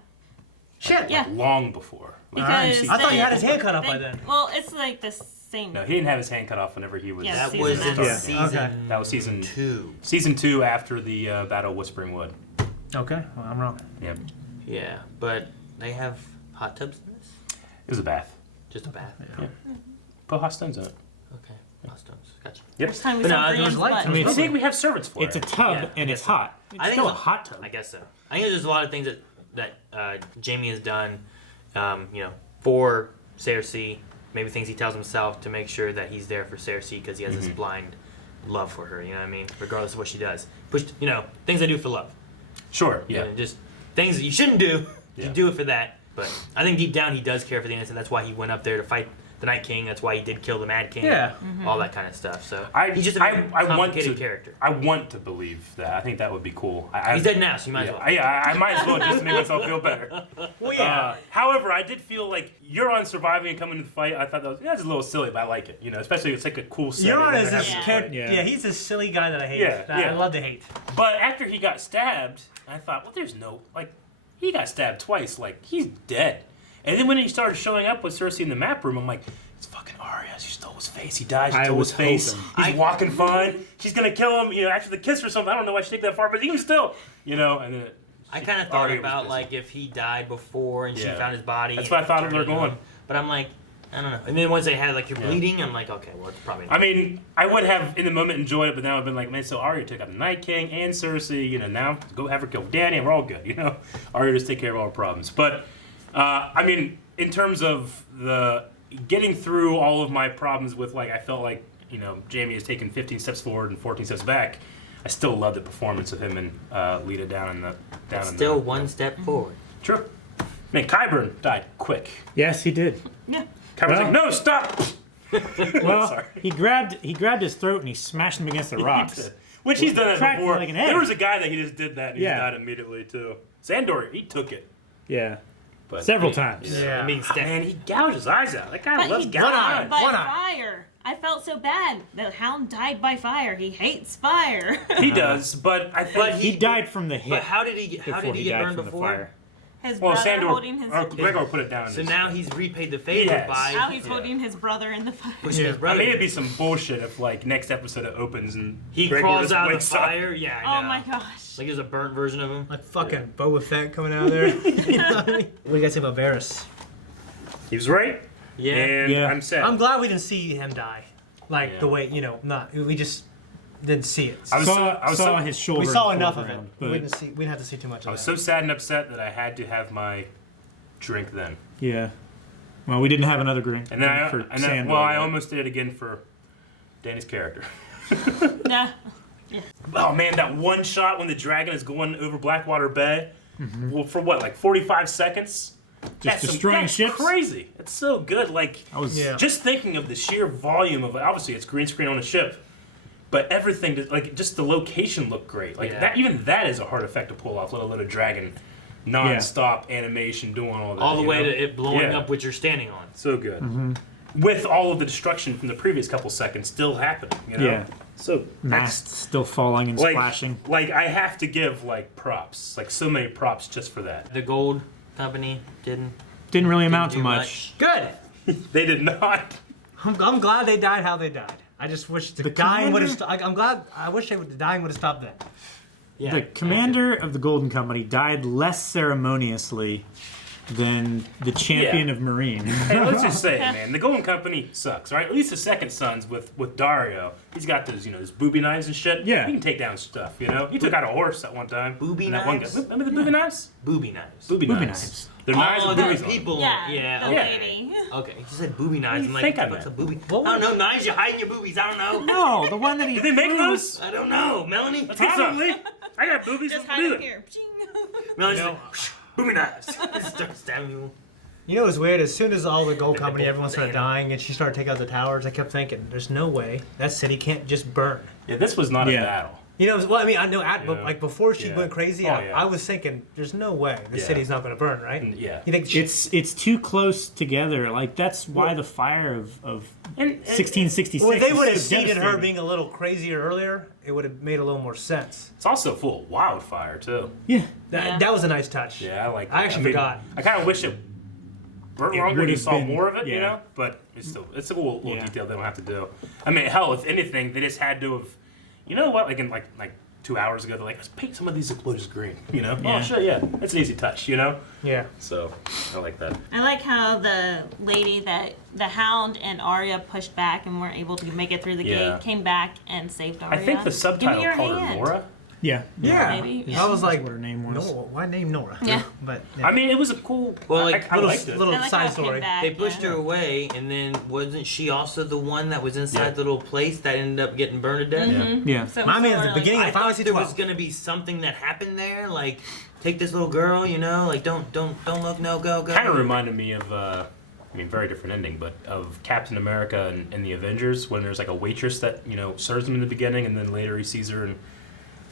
Shit. Yeah. Long before. Because I thought he had his hand cut off by then. Well, it's like the same. No, he didn't have his hand cut off whenever he was. Yeah, that was in Yeah. season. Okay. That was season 2. Season 2 after the Battle of Whispering Wood. Okay, well, I'm wrong. Yep. Yeah, but they have hot tubs in this. It was a bath. Just a bath. Yeah. Put hot stones in it. Okay, hot stones. Gotcha. Yep. First time we But saw no, Brienne's there's light butt. to me. I think we have servants for It's a it. tub Yeah, and I it's guess so. hot. It's I think still a it's- hot tub. I guess so. I think there's a lot of things that Jaime has done, for Cersei. Maybe things he tells himself to make sure that he's there for Cersei because he has this blind love for her. You know what I mean? Regardless of what she does, things I do for love. Sure. Yeah. Just things that you shouldn't do. Yeah. You do it for that. But I think deep down he does care for the innocent. That's why he went up there to fight the Night King. That's why he did kill the Mad King. Yeah. All that kind of stuff. So he's just a I very want complicated to character. I want to believe that. I think that would be cool. He's dead now, so you might as well. I might as well just to make myself feel better. Well, yeah. However, I did feel like Euron surviving and coming to the fight. I thought that was it's a little silly, but I like it. Especially it's like a cool setting. Euron when is they're this having a character. fight. Yeah, he's this silly guy that I hate. Yeah, That yeah. I love to hate. But after he got stabbed, I thought, well, there's no he got stabbed twice. He's dead. And then when he started showing up with Cersei in the map room, I'm like, it's fucking Arya. She stole his face. He died. She I stole was his face. hoping. He's walking fine. She's gonna kill him. After the kiss or something. I don't know why she take that far, but even still, And then I kind of thought Arya was about busy. if he died before and she Yeah. found his body. That's and what I thought turned they were it on. going. But I'm like, I don't know. And then once they had you're bleeding, I'm like, okay, well it's probably not. I mean, I would have in the moment enjoyed it, but now I've been like, man, so Arya took out the Night King and Cersei. Now go have her kill Dany, and we're all good. Arya just take care of all our problems. But I mean, in terms of the getting through all of my problems with I felt like Jaime has taken 15 steps forward and 14 steps back. I still love the performance of him and Lita down in the Still one step forward. True. Man, Qyburn died quick. Yes, he did. Yeah. Qyburn's Well- like, no, stop. Well, Sorry. he grabbed his throat and he smashed him against the rocks. Which he's done that Cracked before. like an egg. There was a guy that he just did that and he Yeah. died immediately too. Sandor, he took it. Yeah, But several times. Yeah. I mean, Man, he gouged his eyes out. That guy But loves he gouging eye. eyes. by One eye. fire. I felt so bad. The Hound died by fire. He hates fire. He does, but I think But He died from the hit. But how did he get died burned from before? the fire. His well, brother Sandor holding his. or Gregor put it down. in So his now thing. he's repaid the favor Yes. by Now he's holding his brother in the fire. pushing his I brother. mean, it'd be some bullshit if like next episode it opens and he Gregor crawls just out of the wakes up. fire. Yeah, I Oh know. my gosh. Like there's a burnt version of him. Like fucking Boba Fett coming out of there. You know what I mean? What do you guys think about Varys? He was right. Yeah. And Yeah. I'm sad. I'm glad we didn't see him die. Like Yeah. the way, we just didn't see it. I was saw so his shoulder. We in saw the enough of it. foreground, We but didn't have to see too much I of was that. so sad and upset that I had to have my drink then. yeah. Well, we didn't have another green. And then Sandor, I but- almost did it again for Danny's character. Nah. Oh man, that one shot when the dragon is going over Blackwater Bay, well, for what, like 45 seconds? Just destroying that's ships? crazy. It's so good. Like, I was Yeah. just thinking of the sheer volume of, obviously it's green screen on a ship, but everything, like just the location looked great. Like Yeah. that, even that is a hard effect to pull off, let alone a dragon non-stop animation doing all that. All the you way know? to it blowing Yeah. up what you're standing on. So good. With all of the destruction from the previous couple seconds still happening, you know? Yeah. So masts still falling and splashing. like I have to give like props, like so many props just for that. The gold company didn't Didn't really amount do to much. Good. They did not. I'm glad they died how they died. I just wish the dying would have. commander- I'm glad. I wish the dying would have stopped then. Yeah. The commander of the Golden Company died less ceremoniously than the champion Yeah. of Marine. Hey, let's just say it, man. The Golden Company sucks, right? At least the second son's with Dario. He's got those, those booby knives and shit. Yeah. He can take down stuff, you know? He took out a horse at one time. Booby And that one knives? guy- Remember the booby knives? Booby knives. Booby Booby knives. knives. They're knives Oh, with there boobies are on them. people. Yeah. Yeah. The Okay. lady. Okay. You said booby knives. I'm What like, do you think what I the fuck's a meant? booby? What I don't know. Knives, you're hiding your boobies. I don't know. No, the one that he Did they make threw- those? I don't know. Melanie? Let's get some. Probably. I got boobies. Just Let's hide do it it. here. Melanie's No. like, booby knives. Start stabbing you. You know what's weird? As soon as all the gold company, everyone started dying, and she started taking out the towers, I kept thinking, "There's no way that city can't just burn." Yeah, this was not Yeah. a battle. You know, well, I mean, I know, but Yeah. like before she Yeah. went crazy, Oh, I, yeah. I was thinking, "There's no way the Yeah. city's not going to burn, right?" Yeah. You think It's too close together. Like that's why the fire of And 1666. Well, if they would have is so seen her devastating. being a little crazier earlier, it would have made a little more sense. it's also full of wildfire, too. Yeah. That, Yeah. that was a nice touch. Yeah, I like I actually forgot. I kind of wish it burnt It longer and you would've saw been- more of it, you yeah. know? But it's a little Yeah. detail they don't have to do. I mean, hell, if anything, they just had to have, you know what, like in like 2 hours ago, they're like, let's paint some of these explosions green, you know? Yeah. Oh, sure, yeah. It's an easy touch, you know? Yeah. So, I like that. I like how the lady that the Hound and Arya pushed back and weren't able to make it through the Yeah. gate came back and saved Arya. I think the Give me subtitle your called her hand. Nora. Yeah. Yeah. Maybe. I was like, what her name was. Nora. Why name Nora? Yeah. But I mean, it was a cool. Well, like, I little, liked it. little I like side how it came story. back, They pushed yeah. her away, and then wasn't she also the one that was inside Yeah. the little place that ended up getting burned to death? Mm-hmm. Yeah. So it My was man, at more the like- beginning I of Final thought Fantasy there was 12. gonna be something that happened there, like take this little girl, you know, like don't look, no, go. Kind of reminded me of, I mean, very different ending, but of Captain America and the Avengers when there's like a waitress that, serves him in the beginning and then later he sees her and,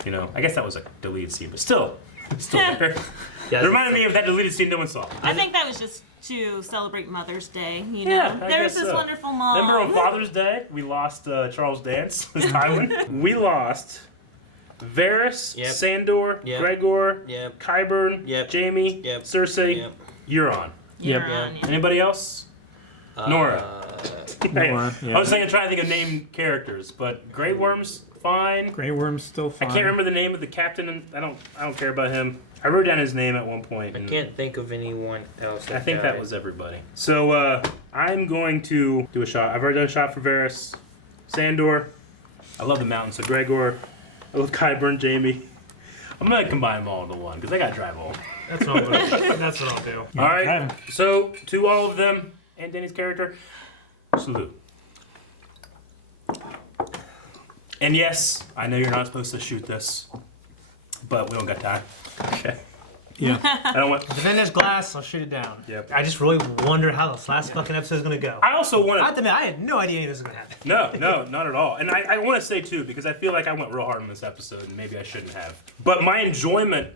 I guess that was a deleted scene, but still there. Yeah, It reminded me of that deleted scene no one saw. I think that was just to celebrate Mother's Day. You Yeah, know, I there's guess this so. wonderful mom. Remember on Father's Day, we lost Charles Dance, this Tywin? We lost Varys, Yep. Sandor, Yep. Gregor, Yep. Qyburn, Yep. Jaime, Yep. Cersei, Yep. Euron. You're Yep. on, yeah. Anybody else? Nora. Nora, yeah. I was thinking, trying to think of named characters, but Grey Worm's fine. Grey Worm's still I fine. can't remember the name of the captain, and I don't care about him. I wrote down his name at one point. I and can't think of anyone else. I think that was everybody. So I'm going to do a shot. I've already done a shot for Varys, Sandor. I love the mountains. So Gregor. I love Qyburn, Jaime. I'm gonna combine them all into one because I gotta drive home. That's what I'll do. That's what I'll do. All right. drive 'em. So to all of them and Danny's character, salute. And yes, I know you're not supposed to shoot this, but we don't got time. Okay. Yeah. I don't want. If then there's glass, I'll shoot it down. Yep. I just really wonder how this last fucking episode is gonna go. I also want I to. have to admit, I had no idea any of this was gonna happen. No, not at all. And I want to say too, because I feel like I went real hard on this episode, and maybe I shouldn't have. But my enjoyment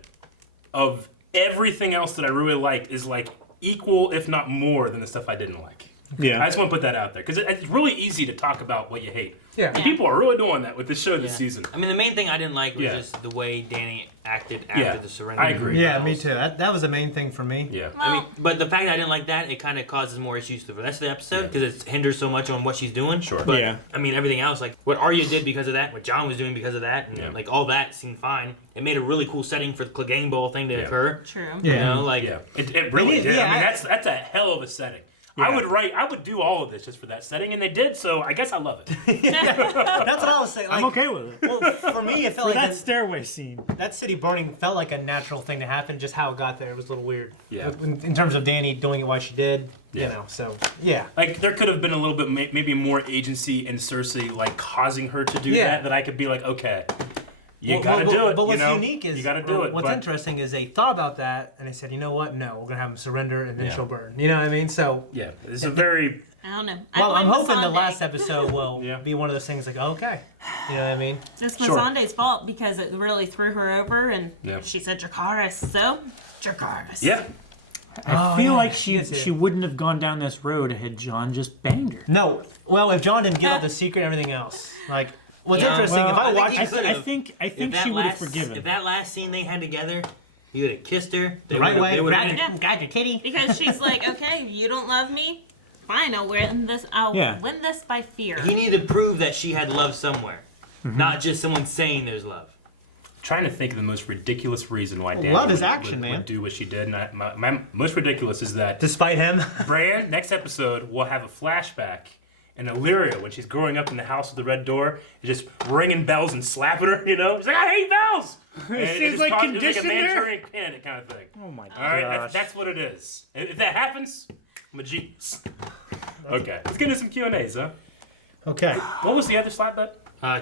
of everything else that I really liked is like equal, if not more, than the stuff I didn't like. Yeah. I just want to put that out there because it's really easy to talk about what you hate. Yeah. And people are really doing that with this show this Yeah. season. I mean, the main thing I didn't like was Yeah. just the way Danny acted after Yeah, the surrender. I agree. Yeah, me too. That was the main thing for me. Yeah. I mean, Well, but the fact that I didn't like that, it kind of causes more issues to the rest of the episode because it hinders so much on what she's doing. Sure. But, Yeah. I mean, everything else, like what Arya did because of that, what John was doing because of that, and Yeah. like all that seemed fine. It made a really cool setting for the Clegane Bowl thing to Yeah. occur. true. You Yeah. know, like Yeah, it really did. yeah, I mean, I- that's a hell of a setting. Yeah. I would do all of this just for that setting, and they did. So I guess I love it. That's what I was saying. Like, I'm okay with it. Well, for me, it felt For like that stairway scene. that city burning felt like a natural thing to happen. Just how it got there was a little weird. Yeah. In terms of Danny doing it why she did. Yeah. You know. So yeah. Like there could have been a little bit, maybe more agency in Cersei, like causing her to do Yeah. that I could be like, okay, you Well, gotta but- do it. But you what's know? unique is you gotta do it. What's but, interesting is they thought about that and they said, you know what? No, we're gonna have him surrender and then Yeah. she'll burn. You know what I mean? So. Yeah, it's a very I don't know. Well, I'm blame hoping the Missandei. last episode will Yeah. be one of those things like, okay, you know what I mean? It's Sure. Missandei's fault because it really threw her over, and Yeah. she said Dracarys. So, Dracarys. yeah. I feel yeah, like she is it. she wouldn't have gone down this road had John just banged her. No, well, if John didn't give up the secret and everything else, like, what's Yeah. interesting, Well, if I I think watch he I, could've. I think if that she would have last- forgiven. If that last scene they had together, he would have kissed her. They the right would've- way, they would've grab been- your, grab your kitty. Because she's like, okay, you don't love me. Fine, I'll win this. I'll Yeah. win this by fear. He needed to prove that she had love somewhere, not just someone saying there's love. Trying to think of the most ridiculous reason why Danny love is would, action, would, man. would do what she did. And my most ridiculous is that Despite him. Bran, next episode, will have a flashback. And Illyria, when she's growing up in the house with the red door, is just ringing bells and slapping her, you know? She's like, I hate bells! And it She's just like causes- it's like a conditioned her? Manchurian Candidate kind of thing. Oh my All right, gosh. that's what it is. If that happens, I'm a genius. Okay, let's get into some Q&As, huh? Okay. What was the other slap bet?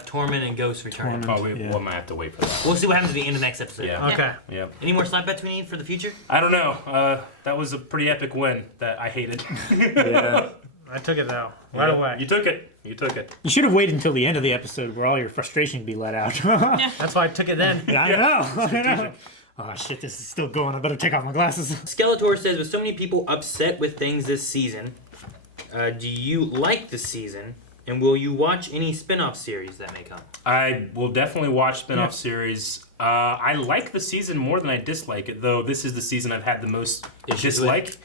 Torment and Ghost return. Torment. Oh, we Yeah. might have to wait for that. We'll see what happens at the end of the next episode. Yeah. Okay. Yeah. Any more slap bets we need for the future? I don't know. That was a pretty epic win that I hated. Yeah. I took it though. Right away. You took it. You took it. You should have waited until the end of the episode where all your frustration can be let out. Yeah, That's why I took it then. I know. I know. Oh shit, this is still going. I better take off my glasses. Skeletor says, with so many people upset with things this season, do you like the season? And will you watch any spin-off series that may come? I will definitely watch spin-off Yeah. series. I like the season more than I dislike it, though this is the season I've had the most Issues dislike.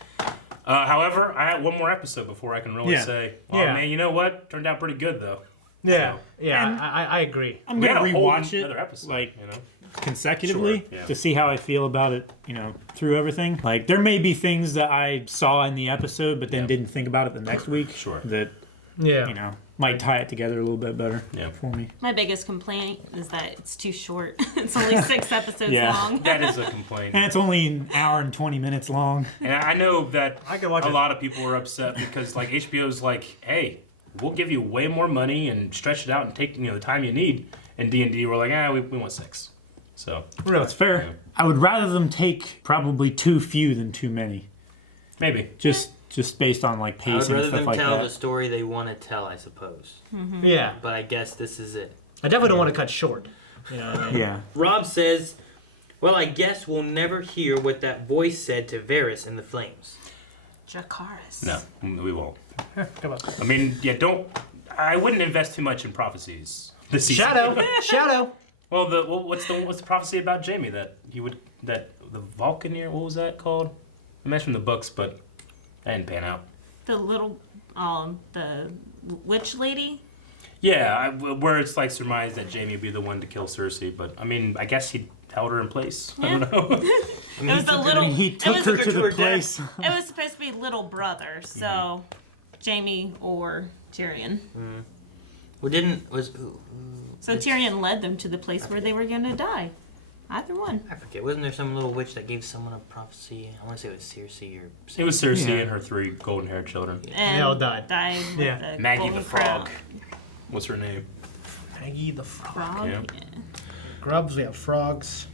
However, I have one more episode before I can really Yeah. say, oh Yeah. man, you know what? Turned out pretty good, though. Yeah. Yeah. And- I agree. I'm We gonna had a whole rewatch it another episode, like you know? consecutively Sure, yeah. to see how I feel about it, you know, through everything. Like there may be things that I saw in the episode but then Yeah. didn't think about it the next week. Sure. That, Yeah. you know, might tie it together a little bit better Yeah. for me. My biggest complaint is that it's too short. It's only 6 episodes Yeah. long. That is a complaint. And it's only an hour and 20 minutes long. And I know that I could watch a it. lot of people are upset because like HBO's like, hey, we'll give you way more money and stretch it out and take the time you need. And D&D we're like, we want 6. So Really. That's fair. Yeah. I would rather them take probably too few than too many. maybe. Just based on like I would pacing and rather stuff them like tell the that. story they want to tell, I suppose. Yeah. But I guess this is it. I definitely don't want to cut short. You know what I mean? Yeah. Rob says, well, I guess we'll never hear what that voice said to Varys in the flames. Dracarys. No, we won't. Come on. I mean, I wouldn't invest too much in prophecies this season. Shadow. Shadow. Well, what's the prophecy about Jaime that the Vulcaneer, what was that called? I mentioned the books, but that didn't pan out. The little, the witch lady. Yeah, where it's like surmised that Jaime would be the one to kill Cersei, but I mean, I guess he held her in place. I don't know. I mean, It was the little. He it took was, her took to her the to her place. It was supposed to be little brother, so Jaime or Tyrion. So Tyrion led them to the place where they were gonna die. Either one. I forget. Wasn't there some little witch that gave someone a prophecy? I want to say it was Cersei or It was Cersei Yeah. and her 3 golden-haired children. And They all died. with Yeah. the Maggie golden the frog. crown. What's her name? Maggie the frog. Frog. Yeah. Yeah. Grubs. We have frogs.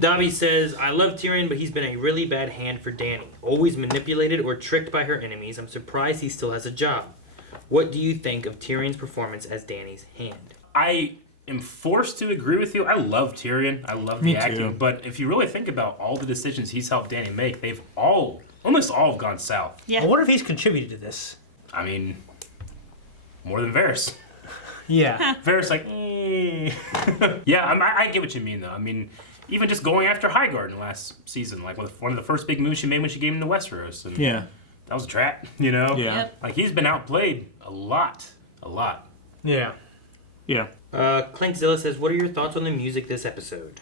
Davi says, I love Tyrion, but he's been a really bad hand for Dany. Always manipulated or tricked by her enemies. I'm surprised he still has a job. What do you think of Tyrion's performance as Dany's hand? I am forced to agree with you. I love Tyrion. I love the acting. But if you really think about all the decisions he's helped Dany make, they've almost all have gone south. I wonder if he's contributed to this. I mean, more than Varys. Yeah. Varys like, yeah, I get what you mean, though. I mean, even just going after Highgarden last season, like one of the first big moves she made when she gave him to Westeros. And Yeah. that was a trap, you know? Yeah. Yep. Like, he's been outplayed a lot. Yeah. Yeah. Clinkzilla says, what are your thoughts on the music this episode?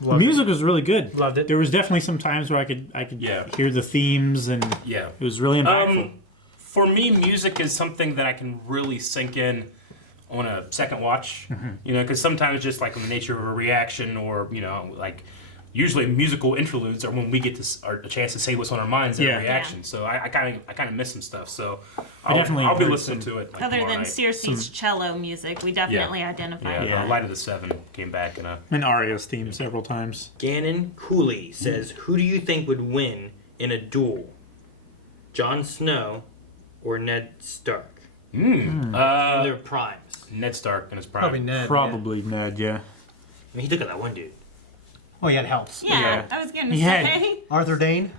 The music was really good. Loved it. There was definitely some times where I could hear the themes, and Yeah. it was really impactful. For me, music is something that I can really sink in on a second watch, you know, because sometimes just like in the nature of a reaction or, you know, like usually musical interludes are when we get a chance to say what's on our minds in a reaction. So I kind of miss some stuff. So I'll be listening to it. Like, Other tomorrow than night. Cersei's cello music, we definitely identified that. Light of the Seven came back And Arya's theme several times. Gannon Cooley says, who do you think would win in a duel? Jon Snow or Ned Stark? In their primes. Ned Stark in his prime. Probably Ned. Probably Ned, yeah. I mean, he took out that one dude. Oh, he had helps. Yeah, I was going to He say. Arthur Dane.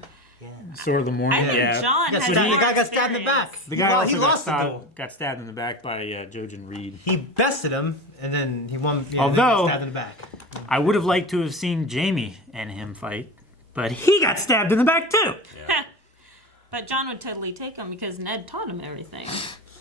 Sword of the Morning. I think Yeah. John The has guy more got stabbed in the back. experience. The guy also he got lost the stabbed, duel. got stabbed in the back by Jojen Reed. He bested him, and then he won. Yeah, Although- then he got stabbed in the back. I would have liked to have seen Jamie and him fight, but he got stabbed in the back too. But John would totally take him because Ned taught him everything.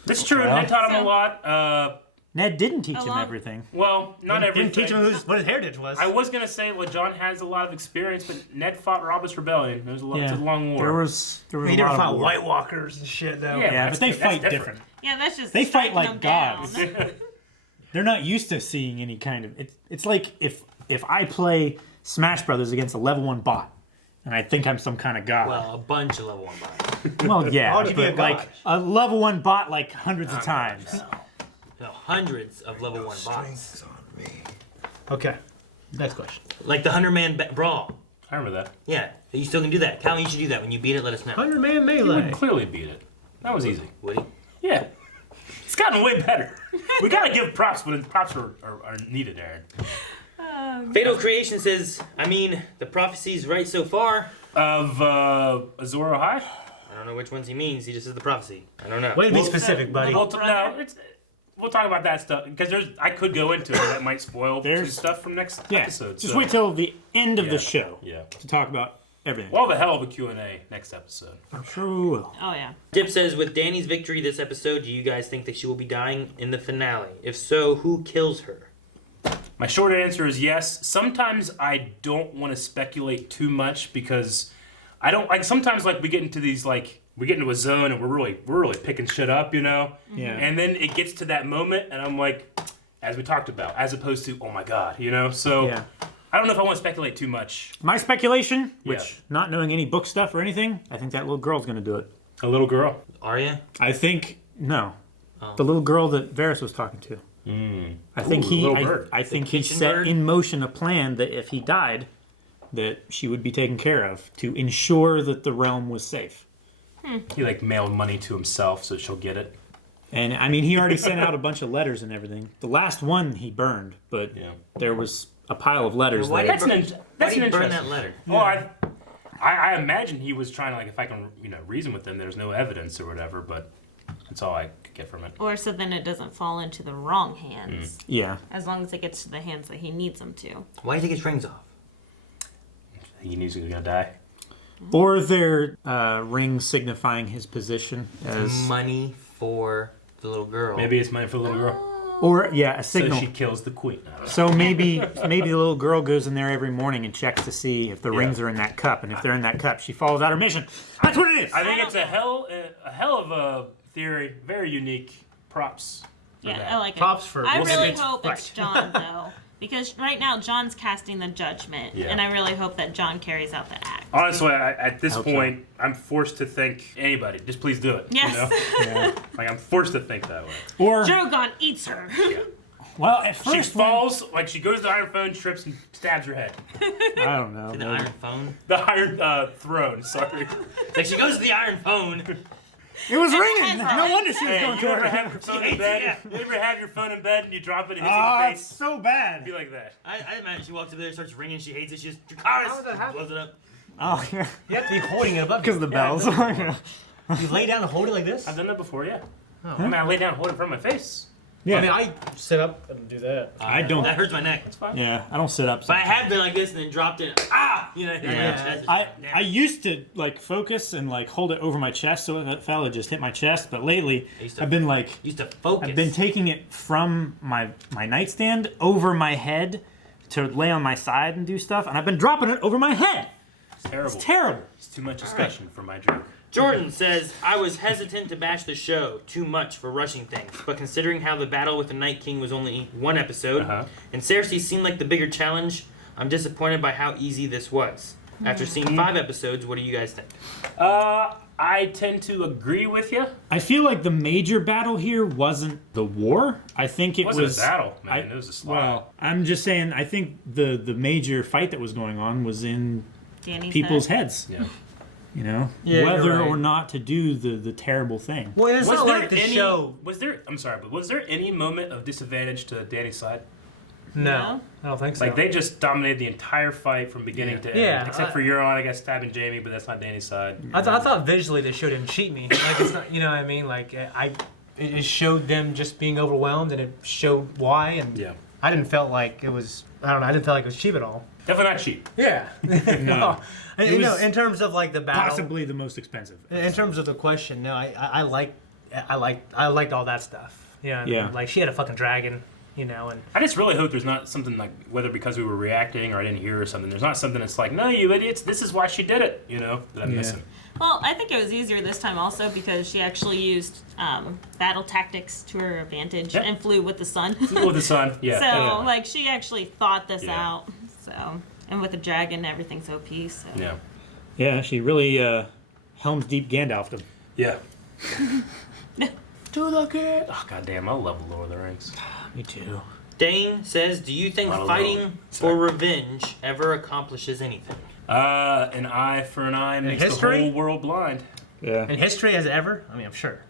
That's true. Ned taught him a lot. Ned didn't teach him lot. everything. Well, not everything. Didn't teach him what his heritage was. I was gonna say, well, John has a lot of experience, but Ned fought Robert's Rebellion. It was a long war. There was he a never lot fought of war. White Walkers and shit, though. Yeah. Yeah, but they That's fight different. different. Yeah, that's just They fight striking like them down. gods. They're not used to seeing any kind of. It's like if I play Smash Brothers against a level 1 bot, and I think I'm some kind of god. Well, a bunch of level 1 bots. Well, yeah, Why would you be a but like god? a level 1 bot like hundreds of times. No, hundreds of level 1 bots. Okay. Next question. Like the 100-man brawl. I remember that. Yeah, you still can do that. Calvin, you should do that. When you beat it, let us know. 100-man He melee. would clearly beat it. That was easy. Would he? Yeah. It's gotten way better. We gotta give props when props are needed, Aaron. Fatal Creation says, I mean, the prophecy's right so far. Of Azor Ahai? I don't know which ones he means. He just says the prophecy. I don't know. Way to be specific, buddy. We'll talk about that stuff because I could go into it. That might spoil some stuff from next episode. Just so. wait till the end of the show Yeah. to talk about everything. We'll have a hell of a Q&A next episode. I'm sure we will. Oh, yeah. Dip says, with Dany's victory this episode, do you guys think that she will be dying in the finale? If so, who kills her? My short answer is yes. Sometimes I don't want to speculate too much because I don't like. Sometimes like we get into these like we get into a zone and we're really picking shit up, you know. Yeah. And then it gets to that moment and I'm like, as we talked about, as opposed to oh my god, you know. So Yeah. I don't know if I want to speculate too much. My speculation, which Yeah. not knowing any book stuff or anything, I think that little girl's gonna do it. A little girl. Arya? I think no, the little girl that Varys was talking to. I think little bird. I think he kitchen set bird? in motion a plan that if he died, that she would be taken care of to ensure that the realm was safe. He like mailed money to himself so she'll get it. And I mean, he already sent out a bunch of letters and everything. The last one he burned, but Yeah. there was a pile of letters Why there. did That's Why an did he burn interesting. that letter? Well, I imagine he was trying to like if I can reason with them. There's no evidence or whatever, but that's all I could get from it. Or so then it doesn't fall into the wrong hands. Yeah. As long as it gets to the hands that he needs them to. Why did he take his rings off? He knew he was gonna die. Or their ring signifying his position as, Money for the little girl. Maybe it's money for the little girl. or yeah, a signal. So she kills the queen. So maybe the little girl goes in there every morning and checks to see if the rings are in that cup, and if they're in that cup, she follows out her mission. That's what it is. I think it's a hell of a theory. Very unique. Props. For Yeah, that. I like it. Props for I Will really Smith's hope it's fight. John, though. Because right now, John's casting the judgment. Yeah. And I really hope that John carries out the act. Honestly, at this hope so. point, I'm forced to think anybody. Just please do it. Yes. You know? Yeah. Like I'm forced to think that way. Or Drogon eats her. Well, at She first, falls, like she goes to the iron phone, trips, and stabs her head. I don't know. To the maybe. iron phone. The iron throne, sorry. Like she goes to the iron phone. It was ringing. has No a- wonder she was Hey, going you ever toward have it. your phone in bed? You ever have your phone in bed and you drop it and it hits you Oh, in the it's face? so bad. Be like that. I imagine she walks up there, starts ringing, she hates it, she just cars, How does that happen? blows it up. Oh, yeah. You have to be holding it above Because you. of the bells. You lay down and hold it like this? I've done that before, yeah. Oh. I mean, I lay down and hold it in front of my face. Yeah. I mean, I sit up and do that. I don't. That hurts my neck. That's fine. Yeah, I don't sit up. But I have been like this and then dropped it. Ah! You know, Yeah. I used to like focus and like hold it over my chest so if it fell, it just hit my chest. But lately, I used to- I've been like, used to focus. I've been taking it from my nightstand over my head to lay on my side and do stuff, and I've been dropping it over my head. It's terrible. It's terrible. It's too much discussion for my joke. Jordan says, I was hesitant to bash the show too much for rushing things, but considering how the battle with the Night King was only one episode, and Cersei seemed like the bigger challenge, I'm disappointed by how easy this was. After seeing 5 episodes, what do you guys think? I tend to agree with you. I feel like the major battle here wasn't the war. I think it It wasn't was a battle, man. It was a slaughter. Well, I'm just saying. I think the major fight that was going on was in Danny's people's head. heads. Yeah. You know, Yeah, you're whether right. or not to do the terrible thing. Well, it's Was not there like the any? show. Was there? I'm sorry, but was there any moment of disadvantage to Danny's side? No, I don't think so. Like they just dominated the entire fight from beginning to end, Yeah, except for Euron, I guess, stabbing Jamie, but that's not Danny's side. I thought visually they showed him cheat me. Like it's not, you know what I mean? Like it showed them just being overwhelmed, and it showed why. And Yeah, I didn't felt like it was. I don't know. I didn't feel like it was cheap at all. definitely not cheap. Yeah. No. And, It you know, was in terms of like the battle. Possibly the most expensive. In terms of the question, no, I liked all that stuff. Yeah. Yeah. Like she had a fucking dragon, you know, and I just really hope there's not something like, whether because we were reacting or I didn't hear or something, there's not something that's like, no, you idiots, this is why she did it, you know, that I'm Yeah. missing. Well, I think it was easier this time also because she actually used battle tactics to her advantage Yep. and flew with the sun. With the sun, yeah. So, definitely. like, she actually thought this Yeah. out. So, and with the dragon, everything's OP. So. Yeah. Yeah, she really Helm's Deep Gandalf'd him. Yeah. To the kid. Oh, goddamn, I love Lord of the Rings. Me too. Dane says, do you think I don't know. fighting for revenge ever accomplishes anything? An eye for an eye makes history? the whole world blind. Yeah. in history has it ever? I mean, I'm sure,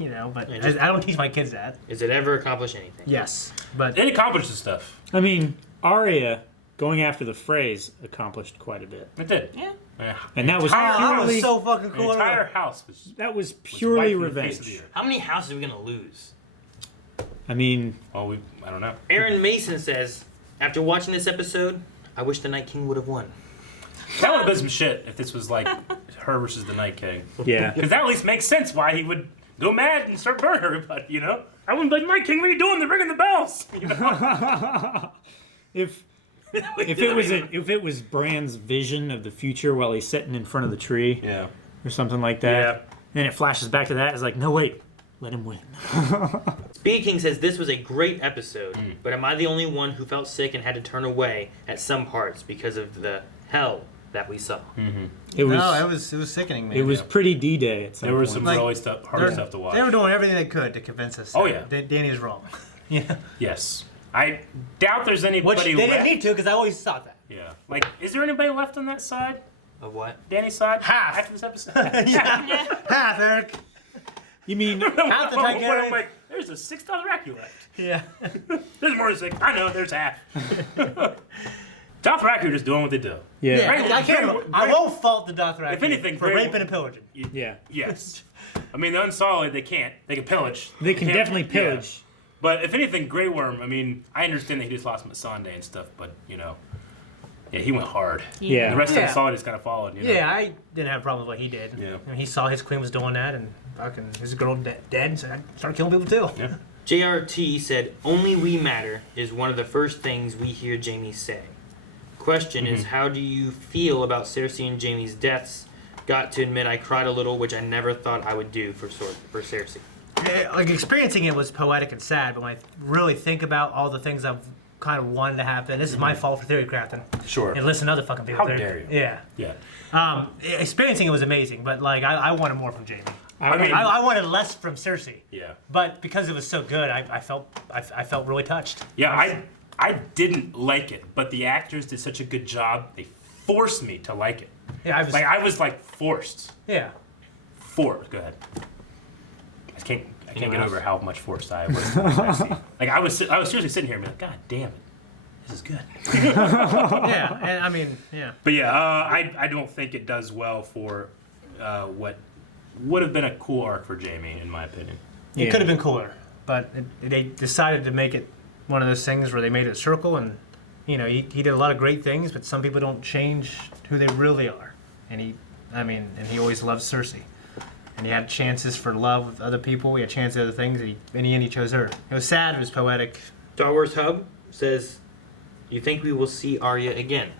you know, but Yeah, just- I don't teach my kids that. Does it ever accomplish anything? Yes, but It accomplishes stuff. I mean, Arya going after the phrase accomplished quite a bit, It did. Yeah. and that was that purely was so fucking The cool. entire house was purely wiped from the face of the revenge. earth. How many houses are we going to lose? I mean, Well, I don't know. Aaron Mason says, after watching this episode, I wish the Night King would have won. That would have been some shit if this was like her versus the Night King. yeah. Because that at least makes sense why he would go mad and start burning everybody, you know? I wouldn't be like, Night King, what are you doing? They're ringing the bells! You know? if it was Bran's vision of the future while he's sitting in front of the tree Yeah. or something like that, Yeah. then it flashes back to that. It's like, no, wait, let him win. Speed King says this was a great episode, but am I the only one who felt sick and had to turn away at some parts because of the hell that we saw? It was No, it was sickening, man. it was pretty D-Day at some There was point. some Like, really hard stuff to watch. They were doing everything they could to convince us. Oh, yeah. that Danny is wrong. Yeah, Yes. I doubt there's which anybody they left. didn't need to because I always thought that. Yeah. Like, is there anybody left on that side? Of what? Danny's side? Half. After this episode? Yeah. Half, Eric. You mean Half the When Targaryen. I'm like, there's a 6 Dothraki left. Yeah. There's more than 6. I know, there's half. Dothraki are just doing what they do. yeah. Yeah, I can't. I won't fault the Dothraki If anything, for Grey- raping and pillaging. Yeah. Yes. I mean, the Unsullied, they can't. They can pillage. They can can't- definitely yeah. pillage. But if anything, Grey Worm, I mean, I understand that he just lost Missandei and stuff, but, you know, yeah, he went hard. Yeah. The rest of Yeah. Unsullied just kind of followed, you know? Yeah, I didn't have a problem with what he did. Yeah. I mean, he saw his queen was doing that, and fucking his girl dead, so I started killing people too. Yeah. JRT said, only we matter is one of the first things we hear Jamie say. Question is, how do you feel about Cersei and Jamie's deaths? Got to admit, I cried a little, which I never thought I would do for Cersei. Like experiencing it was poetic and sad, but when I really think about all the things I've kind of wanted to happen, this is my fault for theory crafting. Sure. And listen to other fucking people. How dare you. Yeah. Yeah. Experiencing it was amazing, but like I wanted more from Jamie. I mean, I wanted less from Cersei. yeah. But because it was so good, I felt really touched. Yeah, I didn't like it, but the actors did such a good job. They forced me to like it. Yeah, I was forced. yeah. Forced. Go ahead. I can't get over how much forced I was. In that scene. Like I was seriously sitting here and be like, God damn it, this is good. Yeah, and I mean, yeah. But yeah, I don't think it does well for what would have been a cool arc for Jaime, in my opinion. It could have been cooler, but they decided to make it one of those things where they made it a circle, and you know, he did a lot of great things, but some people don't change who they really are. And he always loved Cersei. And he had chances for love with other people. He had chances at other things. In the end, he chose her. It was sad. It was poetic. Star Wars Hub says, "You think we will see Arya again?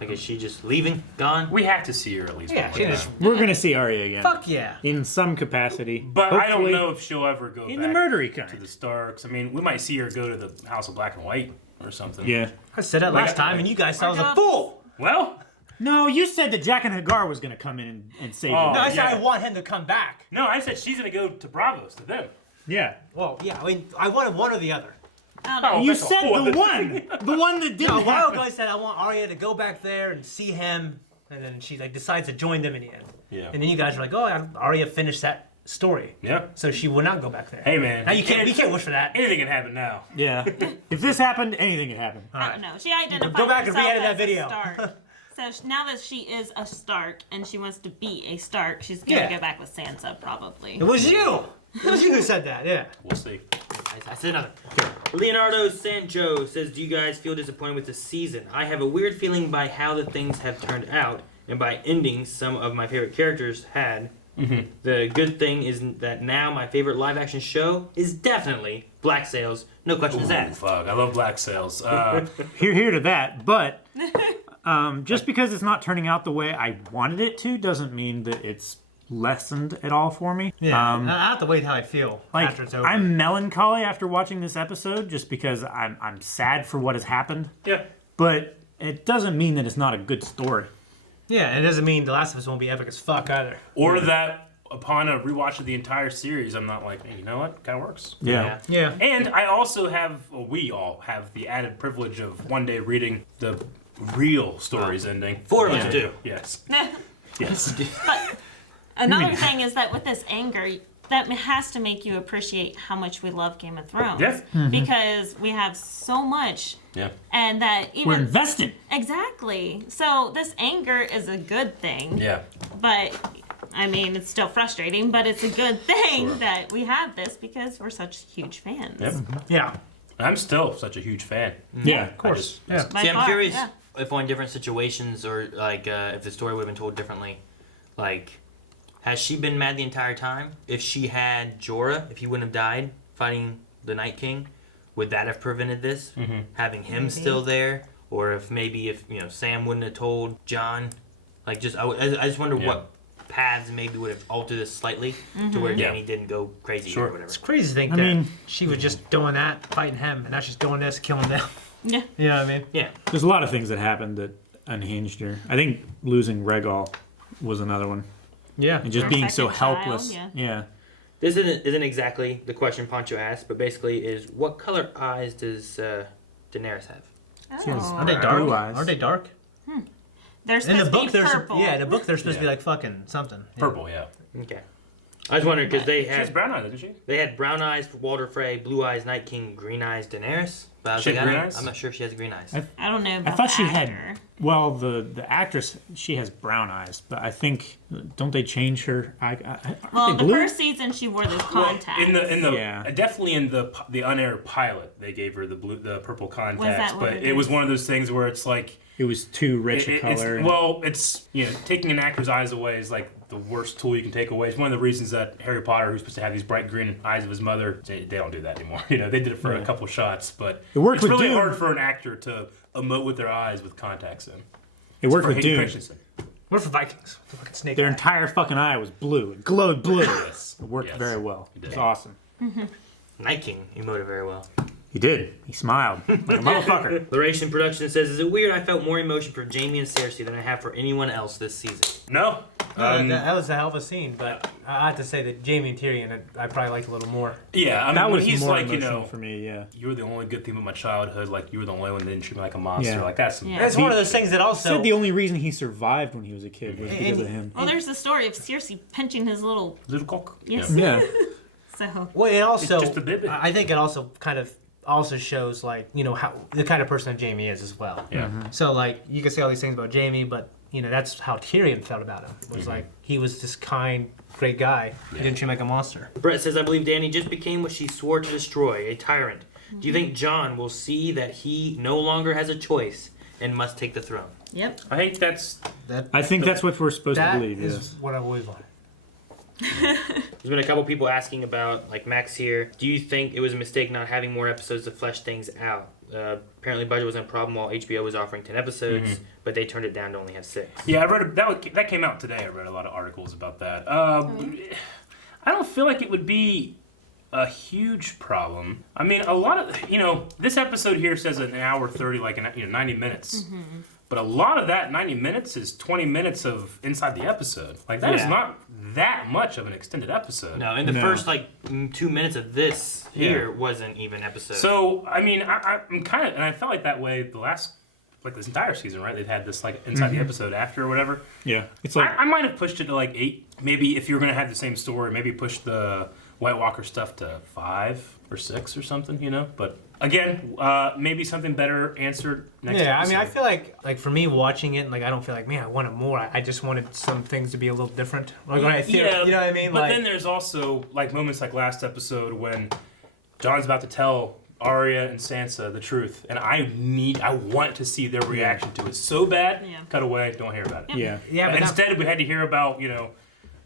Like, is she just leaving, gone?" We have to see her at least. Yeah, one she more just- time. We're gonna see Arya again. Fuck yeah. In some capacity. But I don't Hopefully know if she'll ever go in back the murdery to kind. the Starks. I mean, we might see her go to the House of Black and White or something. Yeah. I said that last time, and you guys thought I was a fool. Well, No, you said that Jack and Hagar was gonna come in and save Oh. you. No, I said yeah. I want him to come back. no, I said she's gonna go to Bravos to them. Yeah. Well, yeah, I mean, I wanted one or the other. I don't know. Oh, You that's said a- the one that didn't No, a while happen. ago I said I want Arya to go back there and see him, and then she like decides to join them in the end. Yeah. And then you guys are like, oh, Arya finished that story, Yeah. so she will not go back there. Hey man. Now you can't wish for that. Anything can happen now. Yeah. If this happened, anything could happen. I don't know. She identified Go back and herself re-edit that as a video. Stark. So now that she is a Stark and she wants to be a Stark, she's gonna Yeah. go back with Sansa probably. It was you. It was you who said that. Yeah. We'll see. I said nothing. Leonardo Sancho says, "Do you guys feel disappointed with the season? I have a weird feeling by how the things have turned out and by endings some of my favorite characters had. The good thing is that now my favorite live-action show is definitely Black Sails. No questions Ooh, asked." fuck. I love Black Sails. Here to that, but just because it's not turning out the way I wanted it to doesn't mean that it's lessened at all for me. Yeah. I have to wait how I feel Like after it's over. I'm melancholy after watching this episode, just because I'm sad for what has happened. yeah. But it doesn't mean that it's not a good story. Yeah, and it doesn't mean The Last of Us won't be epic as fuck either. Or that upon a rewatch of the entire series, I'm not like, hey, you know what? Kind of works. Yeah. Yeah. And I also have, well, we all have the added privilege of one day reading the real story's ending. Four of us do. Yes. Yes. But another thing is that with this anger, that has to make you appreciate how much we love Game of Thrones. Yes. Because we have so much, Yeah. and that We're even invested. exactly. So this anger is a good thing. Yeah. But I mean, it's still frustrating, but it's a good thing Sure. that we have this because we're such huge fans. Yep. Yeah. I'm still such a huge fan. Yeah. Of course. I just- Yeah. By See, I'm far, curious yeah. if on different situations or like if the story would have been told differently. Like, has she been mad the entire time? If she had Jorah, if he wouldn't have died fighting the Night King, would that have prevented this? Having him Maybe. still there, or if Sam wouldn't have told Jon, like just I just wonder Yeah. what paths maybe would have altered this slightly to where Yeah. Dany didn't go crazy Sure. or whatever. It's crazy to think I that mean- she was just doing that, fighting him, and now she's doing this, killing them. Yeah. You know what I mean? Yeah. There's a lot of things that happened that unhinged her. I think losing Rhaegal was another one. Yeah. And just Her being so second child, helpless. yeah. Yeah. This isn't exactly the question Pancho asked, but basically is what color eyes does Daenerys have? She has Oh. Aren't they dark? blue eyes. Aren't they dark? They're In supposed the to book, be they're purple. yeah. In the book, they're supposed to be Yeah. like fucking something. Yeah. Purple, yeah. Okay. I was wondering because they She has had brown eyes, doesn't she? they had brown eyes for Walder Frey, blue eyes Night King, green eyes Daenerys. But I was She like, had green eyes? I'm not sure if she has green eyes. I don't know about thought the she had- actor. Well, the actress, she has brown eyes, but I think don't they change her? Well, they the blue? first season she wore those contacts. In the Yeah. definitely in the unaired pilot, they gave her the purple contacts, what but it it was is? one of those things where it's like It was too rich a color. it's taking an actor's eyes away is like the worst tool you can take away. It's one of the reasons that Harry Potter, who's supposed to have these bright green eyes of his mother, they don't do that anymore. They did it for a couple shots, but It worked it's with really Dune. hard for an actor to emote with their eyes with contacts in. It worked For with Hayden Dune. Christensen. What for Vikings? The fucking snake. Their eye. entire fucking eye was blue. It glowed blue. Yes. It worked Yes. very well. It It did. was awesome. Night King emoted very well. He did. He smiled like a motherfucker. Laration Production says, "Is it weird? I felt more emotion for Jamie and Cersei than I have for anyone else this season." No. That was a hell of a scene, but I have to say that Jamie and Tyrion, I probably liked a little more. Yeah, I mean, That when was he's more like, you emotional know, for me. Yeah. you were the only good thing about my childhood. Like, you were the only one that didn't treat me like a monster. Yeah. Like, that's Yeah. That's one of those things that also. Said the only reason he survived when he was a kid was because of him. Well, there's the story of Cersei pinching his little. little cock. Yes. Yeah. So. Well, and also, It's just a bit. I think it also kind of also shows like how the kind of person that Jamie is as well. Yeah. So like you can say all these things about Jamie, but that's how Tyrion felt about him. It was like he was this kind, great guy. He didn't treat him like a monster. Brett says, "I believe Dany just became what she swore to destroy, a tyrant. Do you think Jon will see that he no longer has a choice and must take the throne?" Yep. I think that's. I think that's what we're supposed to That believe. is Yes. what I've always wanted. There's been a couple people asking about, like Max here, do you think it was a mistake not having more episodes to flesh things out? Apparently budget wasn't a problem while HBO was offering 10 episodes, but they turned it down to only have 6. Yeah, I read that came out today. I read a lot of articles about that. I don't feel like it would be a huge problem. I mean, a lot of this episode here says an hour 30, like 90 minutes. But a lot of that 90 minutes is 20 minutes of inside the episode. Like, that is not that much of an extended episode. No, and the first 2 minutes of this here wasn't even episode. So, I mean, I'm kind of, and I felt like that way the last, like this entire season, right? They've had this like inside the episode after or whatever. Yeah. It's like I might have pushed it to like 8. Maybe if you were going to have the same story, maybe push the White Walker stuff to 5 or 6 or something, But again, maybe something better answered next episode. I mean, I feel like for me watching it, like I don't feel like, man, I wanted more. I just wanted some things to be a little different. Like when I think, you know what I mean? But Like, then there's also like moments like last episode when John's about to tell Arya and Sansa the truth, and I want to see their reaction to it so bad. Yeah. Cut away, don't hear about it. yeah. yeah, but Instead, we had to hear about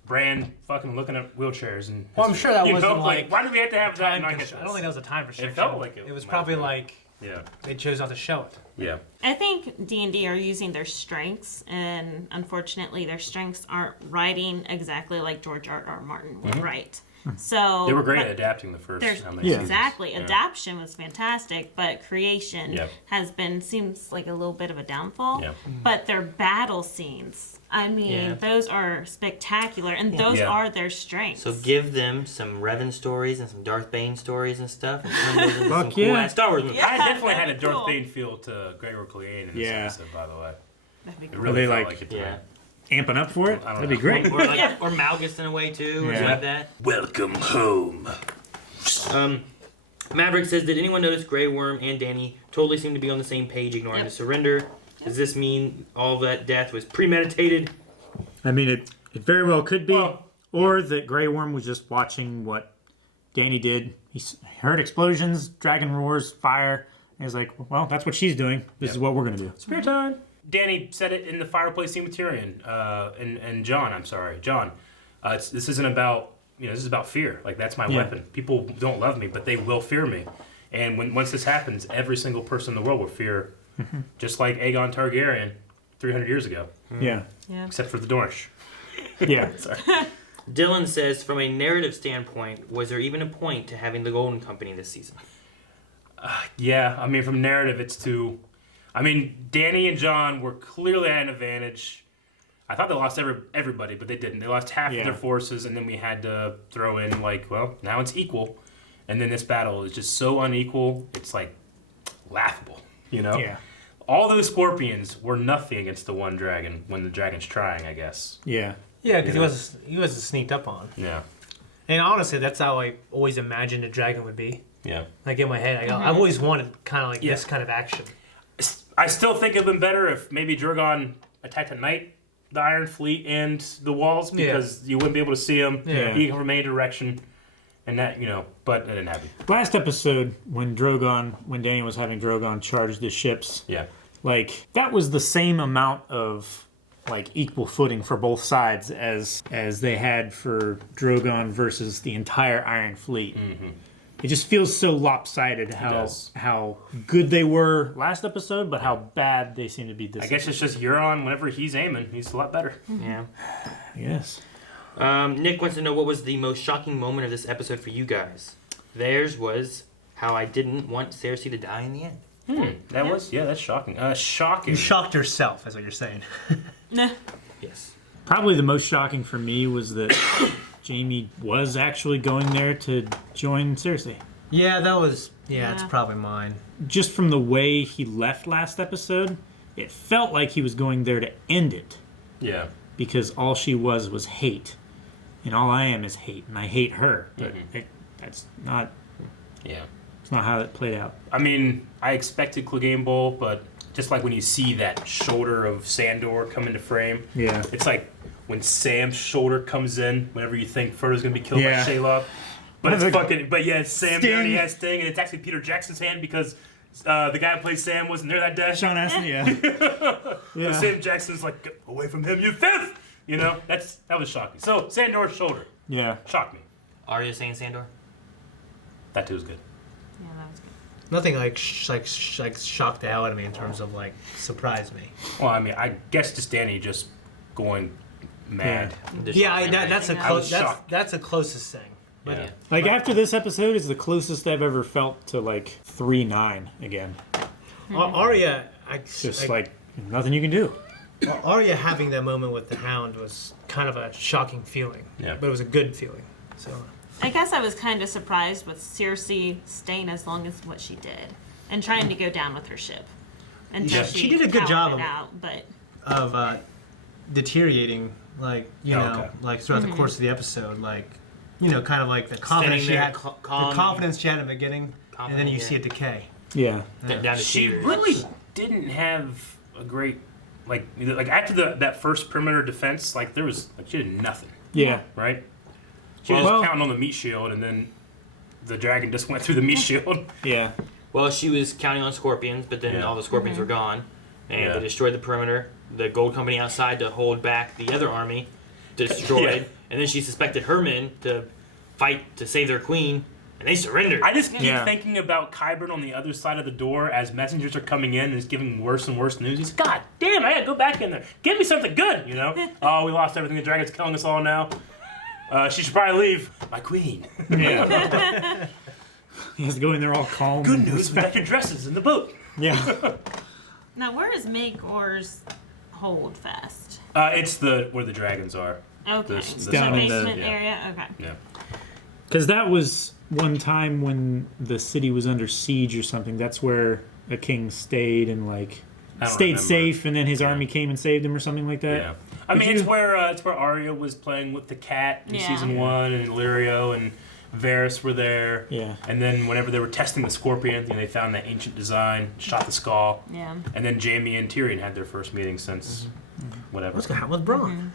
Bran fucking looking at wheelchairs and. Well, I'm sure that wasn't like why did we have to have that? time. I I don't think that was a time restriction. felt like it It was might probably have been. like Yeah. they chose not to show it. Yeah. I think D&D are using their strengths, and unfortunately, their strengths aren't writing exactly like George R.R. Martin would write. So They were great at adapting the first. There's how many seasons. exactly Yeah. adaptation was fantastic, but creation Yep. seems like a little bit of a downfall. Yep. But their battle scenes, I mean, those are spectacular, and those Yeah. are their strengths. So give them some Revan stories and some Darth Bane stories and stuff, and turn those into Fuck some cool yeah. ass Star Wars movies. Yeah. I definitely had a that'd be Darth cool. Bane feel to Gregor Clegane in this Yeah. episode, by the way. That'd be It cool. really they felt like- it to Yeah. me. Amping up for it? I don't That'd be know. great. Or or Malgus in a way too, or something like that. Welcome home. Maverick says, did anyone notice Grey Worm and Dany totally seem to be on the same page ignoring Yep. the surrender? Does this mean all that death was premeditated? I mean, it very well could be. Well, or that Grey Worm was just watching what Dany did. He heard explosions, dragon roars, fire. And he's like, well, that's what she's doing. This is what we're going to do. Spare time. Danny said it in the fireplace scene with Tyrion, and John. I'm sorry, John. This isn't about this is about fear. Like, that's my weapon. People don't love me, but they will fear me. And once this happens, every single person in the world will fear, just like Aegon Targaryen 300 years ago, Yeah. Yeah. except for the Dornish. Yeah. Sorry. Dylan says, from a narrative standpoint, was there even a point to having the Golden Company this season? Yeah, I mean, from narrative, it's too. I mean, Danny and John were clearly at an advantage. I thought they lost everybody, but they didn't. They lost half of their forces, and then we had to throw in, like, well, now it's equal. And then this battle is just so unequal, it's, like, laughable, Yeah. All those scorpions were nothing against the one dragon when the dragon's trying, I guess. Yeah. Yeah, because he was sneaked up on. Yeah. And honestly, that's how I always imagined a dragon would be. Yeah. Like in my head, I've always wanted kind of like this kind of action. I still think it would have been better if maybe Drogon attacked at night, the Iron Fleet, and the walls, because you wouldn't be able to see them. Yeah. You can from any direction, and that, but it didn't happen. Last episode, when Dany was having Drogon charge the ships, Yeah. like, that was the same amount of, like, equal footing for both sides as they had for Drogon versus the entire Iron Fleet. Mm-hmm. It just feels so lopsided how good they were last episode, but how bad they seem to be this I guess it's just Euron, whenever he's aiming, he's a lot better. Yeah. Yes. Nick wants to know, what was the most shocking moment of this episode for you guys? Theirs was how I didn't want Cersei to die in the end. That's shocking. Shocking. You shocked yourself, is what you're saying. Nah. Yes. Probably the most shocking for me was that Jaime was actually going there to join Cersei. Yeah, that was. Yeah, it's probably mine. Just from the way he left last episode, it felt like he was going there to end it. Yeah. Because all she was hate. And all I am is hate. And I hate her. But that's not... Yeah. It's not how it played out. I mean, I expected Clegane Bowl, but just like when you see that shoulder of Sandor come into frame, Yeah. it's like when Sam's shoulder comes in whenever you think Frodo's going to be killed Yeah. by Shelob. But it's fucking... But yeah, it's Sam Sting. there and he has Sting, and it's actually Peter Jackson's hand because the guy who plays Sam wasn't there that day. Sean Astin, yeah. So Sam Jackson's like, "Get away from him, you fifth!" You know, that was shocking. So Sandor's shoulder Yeah. shocked me. Arya saying Sandor? That too was good. Yeah, that was good. Nothing like shocked the hell out of me in terms of like surprised me. Well, I mean, I guess just Danny just going mad. That's a I was close. shocked. That's the closest thing. But Yeah. Like, after this episode is the closest I've ever felt to, like, 3-9 again. Arya, It's just, like, nothing you can do. Arya having that moment with the Hound was kind of a shocking feeling. Yeah. But it was a good feeling. So. I guess I was kind of surprised with Cersei staying as long as what she did and trying to go down with her ship until Yeah. she did a good job cowered of- out, but Of deteriorating, like like throughout the course of the episode, like kind of like the confidence she there, had, calm. the confidence she had in the beginning, and then you Confident, see it decay. Yeah. Down to She tears. really didn't have a great like after that first perimeter defense. Like there was she did nothing, Yeah. right? She was Well- counting on the meat shield, and then the dragon just went through the meat shield. Yeah. Well, she was counting on scorpions, but then Yeah. all the scorpions were gone, and Yeah. they destroyed the perimeter. The gold company outside to hold back the other army destroyed, Yeah. and then she suspected her men to fight to save their queen, and they surrendered. I just keep Yeah. thinking about Qyburn on the other side of the door as messengers are coming in and it's giving worse and worse news. He's God damn, I gotta go back in there. Give me something good, you know? Oh, we lost everything. The dragon's killing us all now. She should probably leave. My queen. Yeah. He has to go in there all calm. Good and news, we got your dresses in the boat. Yeah. now where is Maegor's hold fast? It's where the dragons are. Okay, This- the down in the- basement yeah. area. Okay. Yeah. Because that was one time when the city was under siege or something. That's where a king stayed and, like, I don't stayed remember. safe, and then his Yeah. army came and saved him or something like that. Yeah. I mean, it's where Arya was playing with the cat in Yeah. season 1, and Illyrio and Varys were there. Yeah. And then whenever they were testing the scorpion, they found that ancient design, shot the skull, Yeah. and then Jaime and Tyrion had their first meeting since whatever. What's going to happen with Bronn?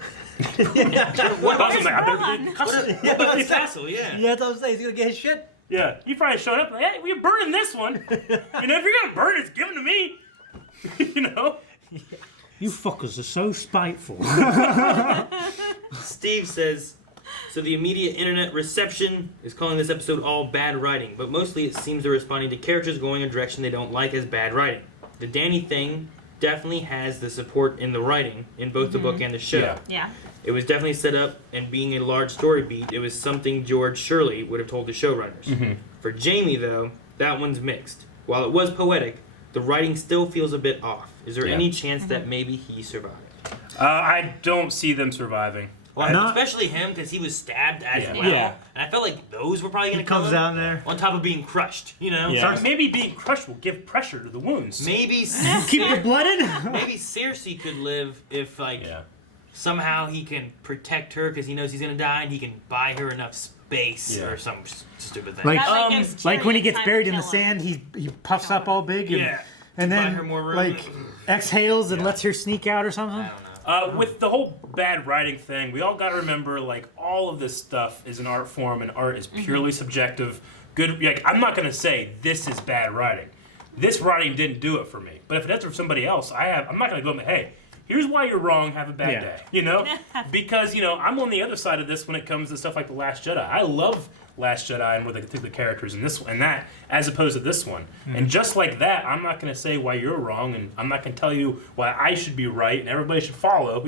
What I was like, I better Ron? get custody. What about his castle? Yeah. Yeah, that's what I'm saying. He's going to get his shit. Yeah, he probably showed up like, hey, we're burning this one. You know, if you're gonna burn it, it's given to me. You know? You fuckers are so spiteful. Steve says, so the immediate internet reception is calling this episode all bad writing, but mostly it seems they're responding to characters going a direction they don't like as bad writing. The Danny thing definitely has the support in the writing in both the book and the show. Yeah. Yeah. It was definitely set up, and being a large story beat, it was something George Shirley would have told the showrunners. For Jaime, though, that one's mixed. While it was poetic, the writing still feels a bit off. Is there Yeah. any chance that maybe he survived? I don't see them surviving. Well, Not- especially him, because he was stabbed as Yeah. well. Yeah. And I felt like those were probably going He to come comes down there. on top of being crushed, you know? Yeah. Or maybe being crushed will give pressure to the wounds. Maybe Keep the blood in. maybe Cersei could live if, like, Yeah. somehow he can protect her because he knows he's going to die, and he can buy her enough space Yeah. or some stupid thing. Like, That gives like when he Tyrion gets time buried to in the kill him. sand, he puffs up all big and, yeah. and Buy then her more room. like exhales and Yeah. lets her sneak out or something. I don't know. With the whole bad writing thing, we all got to remember, like, all of this stuff is an art form, and art is purely subjective. Good, like, I'm not gonna say this is bad writing. This writing didn't do it for me. But if it does it for somebody else, I'm not gonna go, hey, here's why you're wrong. Have a bad Yeah. day. You know, because I'm on the other side of this when it comes to stuff like The Last Jedi. I love Last Jedi and what they think the characters in this and that, as opposed to this one. And just like that, I'm not going to say why you're wrong, and I'm not going to tell you why I should be right and everybody should follow.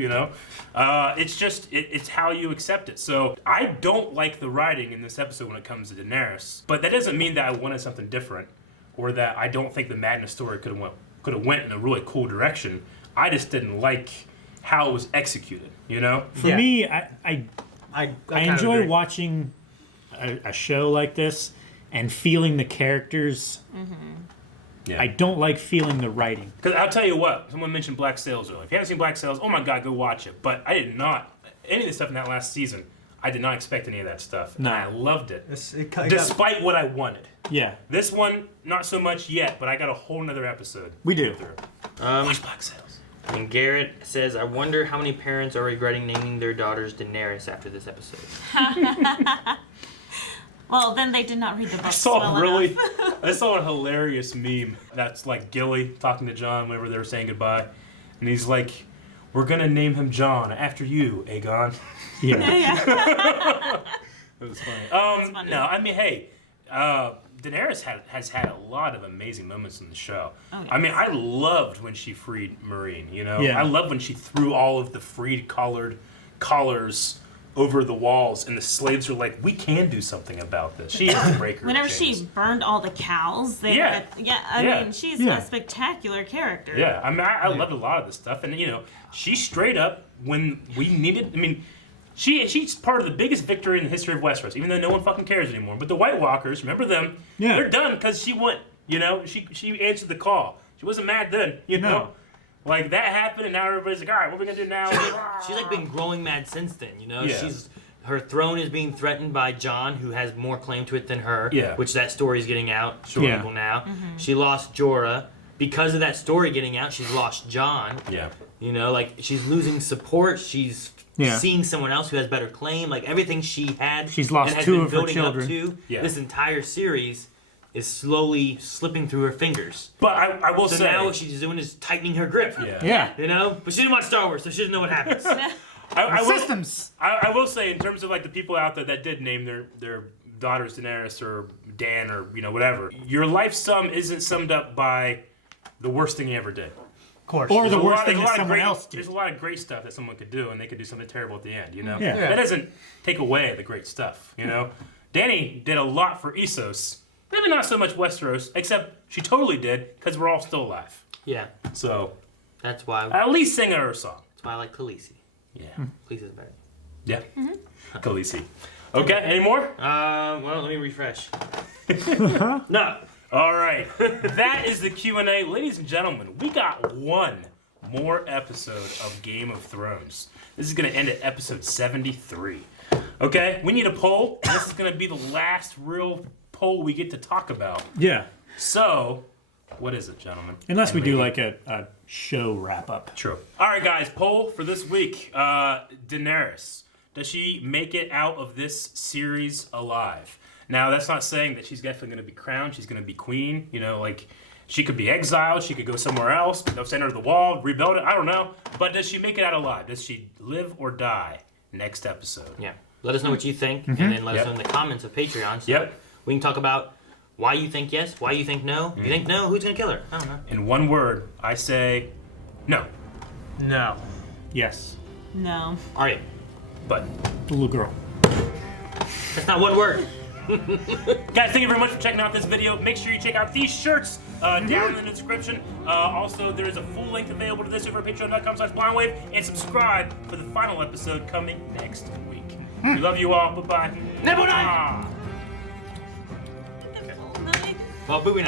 It's just it's how you accept it. So I don't like the writing in this episode when it comes to Daenerys, but that doesn't mean that I wanted something different, or that I don't think the Madness story could have went in a really cool direction. I just didn't like how it was executed. For me, I enjoy watching a show like this and feeling the characters. Yeah. I don't like feeling the writing. Because I'll tell you what, someone mentioned Black Sails earlier. If you haven't seen Black Sails, oh my God, go watch it. But I did not, any of the stuff in that last season, I did not expect any of that stuff. No. And I loved it. Despite what I wanted. Yeah. This one, not so much yet, but I got a whole nother episode. We do. Watch Black Sails. And Garrett says, I wonder how many parents are regretting naming their daughters Daenerys after this episode. Well, then they did not read the book. I saw a hilarious meme that's like Gilly talking to John whenever they were saying goodbye. And he's like, we're going to name him John after you, Aegon. Yeah. It was funny. Funny. No, I mean, hey, Daenerys has had a lot of amazing moments in the show. Oh, yeah. I mean, I loved when she freed Marine, Yeah. I loved when she threw all of the freed collars over the walls, and the slaves were like, we can do something about this. She is a breaker. Whenever she burned all the cows, I mean, she's a spectacular character. Yeah, I mean, I loved a lot of this stuff, and she straight up, when we needed, I mean, she's part of the biggest victory in the history of Westeros, even though no one fucking cares anymore. But the White Walkers, remember them? Yeah. They're done because she went. She answered the call. She wasn't mad then. No. Like that happened, and now everybody's like, all right, what are we gonna do now? She's like been growing mad since then. Yeah. Her throne is being threatened by Jon, who has more claim to it than her. Yeah. Which that story is getting out. Sure. Yeah. People now. She lost Jorah. Because of that story getting out, she's lost Jon. Yeah. Like she's losing support. She's seeing someone else who has better claim. Like everything she had, she's lost and has two been of her building children. Up to, Yeah. This entire series is slowly slipping through her fingers. But I will So say, now what she's doing is tightening her grip. Yeah. Yeah. But she didn't watch Star Wars, so she doesn't know what happens. Systems. I will say, in terms of like the people out there that did name their daughters Daenerys or Dan or whatever, your life sum isn't summed up by the worst thing you ever did. Of course. Or the There's a worst lot- thing there's a that lot of someone great- else did. There's a lot of great stuff that someone could do, and they could do something terrible at the end. Yeah. That doesn't take away the great stuff. Danny did a lot for Essos. Maybe not so much Westeros, except she totally did because we're all still alive. Yeah. So That's why at least sing her a song. I like Khaleesi. Yeah. Khaleesi's better. Yeah. Khaleesi. Okay. Any more? Well, let me refresh. No. All right. That is the Q&A. Ladies and gentlemen, we got one more episode of Game of Thrones. This is going to end at episode 73. Okay? We need a poll. This is going to be the last real poll we get to talk about. Yeah. So, what is it, gentlemen? Unless we And do lady? like a show wrap up. True. All right, guys. Poll for this week. Daenerys. Does she make it out of this series alive? Now, that's not saying that she's definitely going to be crowned. She's going to be queen. She could be exiled. She could go somewhere else. They'll send her to the wall, rebuild it. I don't know. But does she make it out alive? Does she live or die? Next episode. Yeah. Let us know what you think, and then let us know in the comments of Patreon. So we can talk about why you think yes, why you think no. If you think no, who's going to kill her? I don't know. In one word, I say no. No. Yes. No. All right. But, The little girl. That's not one word. guys, thank you very much for checking out this video. Make sure you check out these shirts down in the description. Also, there is a full link available to this over at patreon.com/blindwave. And subscribe for the final episode coming next week. We love you all. Bye-bye. Nibble night! Ah. Well, booby night.